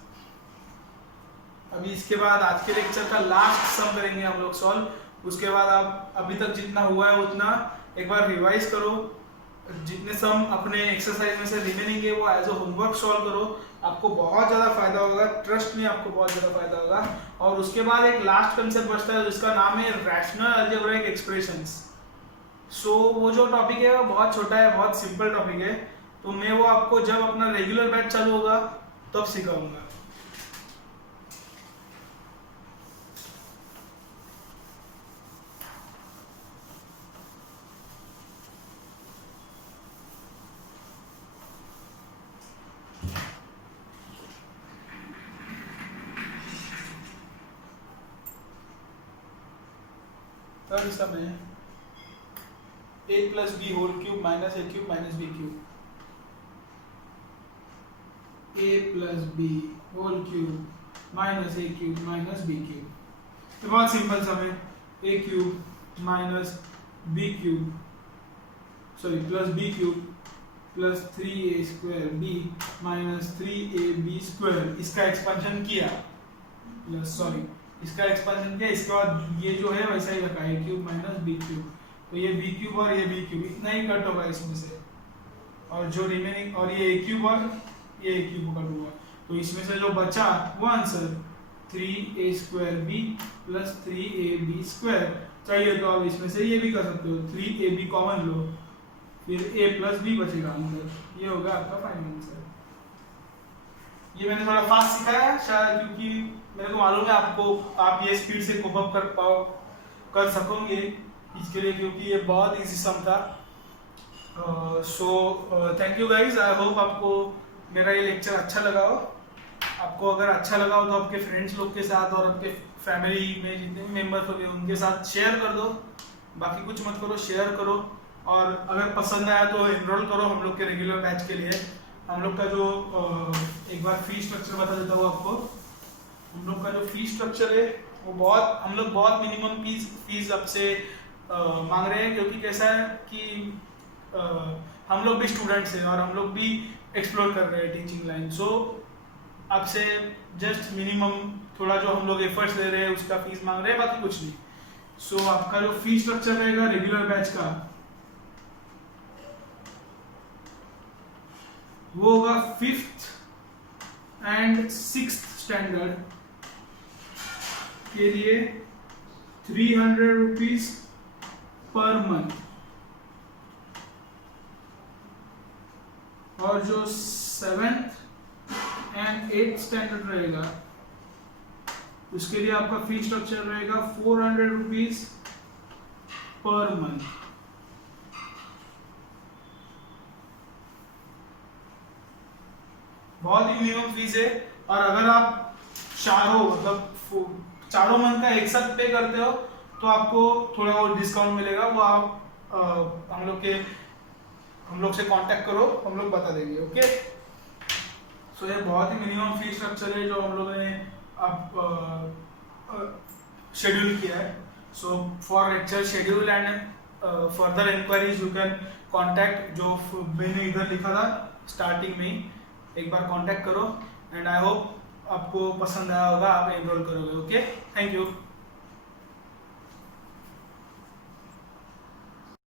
अभी इसके बाद आज के लेक्चर का लास्ट सम करेंगे हम लोग सॉल्व। उसके बाद आप अभी तक जितना हुआ है उतना एक बार रिवाइज करो, जितने सम अपने एक्सरसाइज में से रिमेनिंग है वो एज अ होमवर्क सॉल्व करो, आपको बहुत ज़्यादा फायदा होगा, ट्रस्ट में आपको बहुत ज़्यादा फायदा होगा। और उसके बाद एक लास्ट कंसेप्ट बचता है जिसका नाम है रैशनल अलजेब्रिक एक्सप्रेशंस। सो वो जो टॉपिक है वो बहुत छोटा है, बहुत सिंपल टॉपिक है, तो मैं वो आपको जब अपना रेगुलर बैच चालू होगा तब सिखाऊंगा। थर्ड सम है a plus b whole cube minus a cube minus b cube. a plus b whole cube minus a cube minus b cube. ये बहुत सिंपल सम है, a cube minus b cube sorry plus b cube plus 3a square b minus 3ab square. इसका expansion किया plus sorry इसका expansion किया, इसके बाद ये जो है वैसा ही रखा है क्यूब माइनस बी क्यूब, तो ये बी क्यूब और ये बी क्यूब इतना ही कट होगा इसमें से, और जो रिमेनिंग और ये ए क्यूब और ये ए क्यूब कट हुआ, तो इसमें से जो बचा वो answer 3a square b plus 3ab square. चाहिए तो आप इसमें से ये भी कर सकते हो, 3ab कॉमन लो, फिर a प्लस बी बचेगा अंदर, ये होगा आपका फाइनल आंसर। ये मैंने थोड़ा फास्ट सिखाया शायद, क्योंकि मेरे को मालूम है आपको, आप ये स्पीड से कोप अप कर सकोगे इसके लिए, क्योंकि ये बहुत इजी सम था। So thank you guys, I hope आपको मेरा ये लेक्चर अच्छा लगा हो। आपको अगर अच्छा लगा हो तो आपके फ्रेंड्स लोग के साथ और आपके फैमिली में जितने भी मेंबर्स होंगे उनके साथ शेयर कर दो, बाकी कुछ मत करो, शेयर करो। और अगर पसंद आया तो एनरोल करो हम लोग के रेगुलर बैच के लिए। हम लोग का जो एक बार फी स्ट्रक्चर बता देता हूँ आपको। हम लोग का जो फी स्ट्रक्चर है वो बहुत, हम लोग बहुत मिनिमम फीस आपसे मांग रहे हैं, क्योंकि कैसा है कि हम लोग भी स्टूडेंट्स हैं और हम लोग भी एक्सप्लोर कर रहे हैं टीचिंग लाइन। सो आपसे जस्ट मिनिमम थोड़ा जो हम लोग एफर्ट्स ले रहे हैं उसका फीस मांग रहे हैं, बाकी कुछ नहीं। सो आपका जो फी स्ट्रक्चर रहेगा रेगुलर बैच का वो होगा 5th एंड 6th स्टैंडर्ड के लिए 300 रुपीज पर मंथ, और जो 7th एंड 8th स्टैंडर्ड रहेगा उसके लिए आपका फी स्ट्रक्चर रहेगा 400 रुपीज पर मंथ। बहुत ही मिनिमम फीस है, और अगर आप चारों मंथ का एक साथ पे करते हो तो आपको थोड़ा और डिस्काउंट मिलेगा, वो आप हम लोग से कांटेक्ट करो, हम लोग बता देंगे। ओके, सो ये बहुत ही मिनिमम फी स्ट्रक्चर है जो हम लोगों ने अब शेड्यूल किया है। So for lecture schedule and further inquiries you can contact, जो मैंने इधर लिखा था स्टार्टिंग में ही, एक बार कांटेक्ट करो। एंड आई होप आपको पसंद आया होगा, आप एनरोल करोगे। Okay, thank you.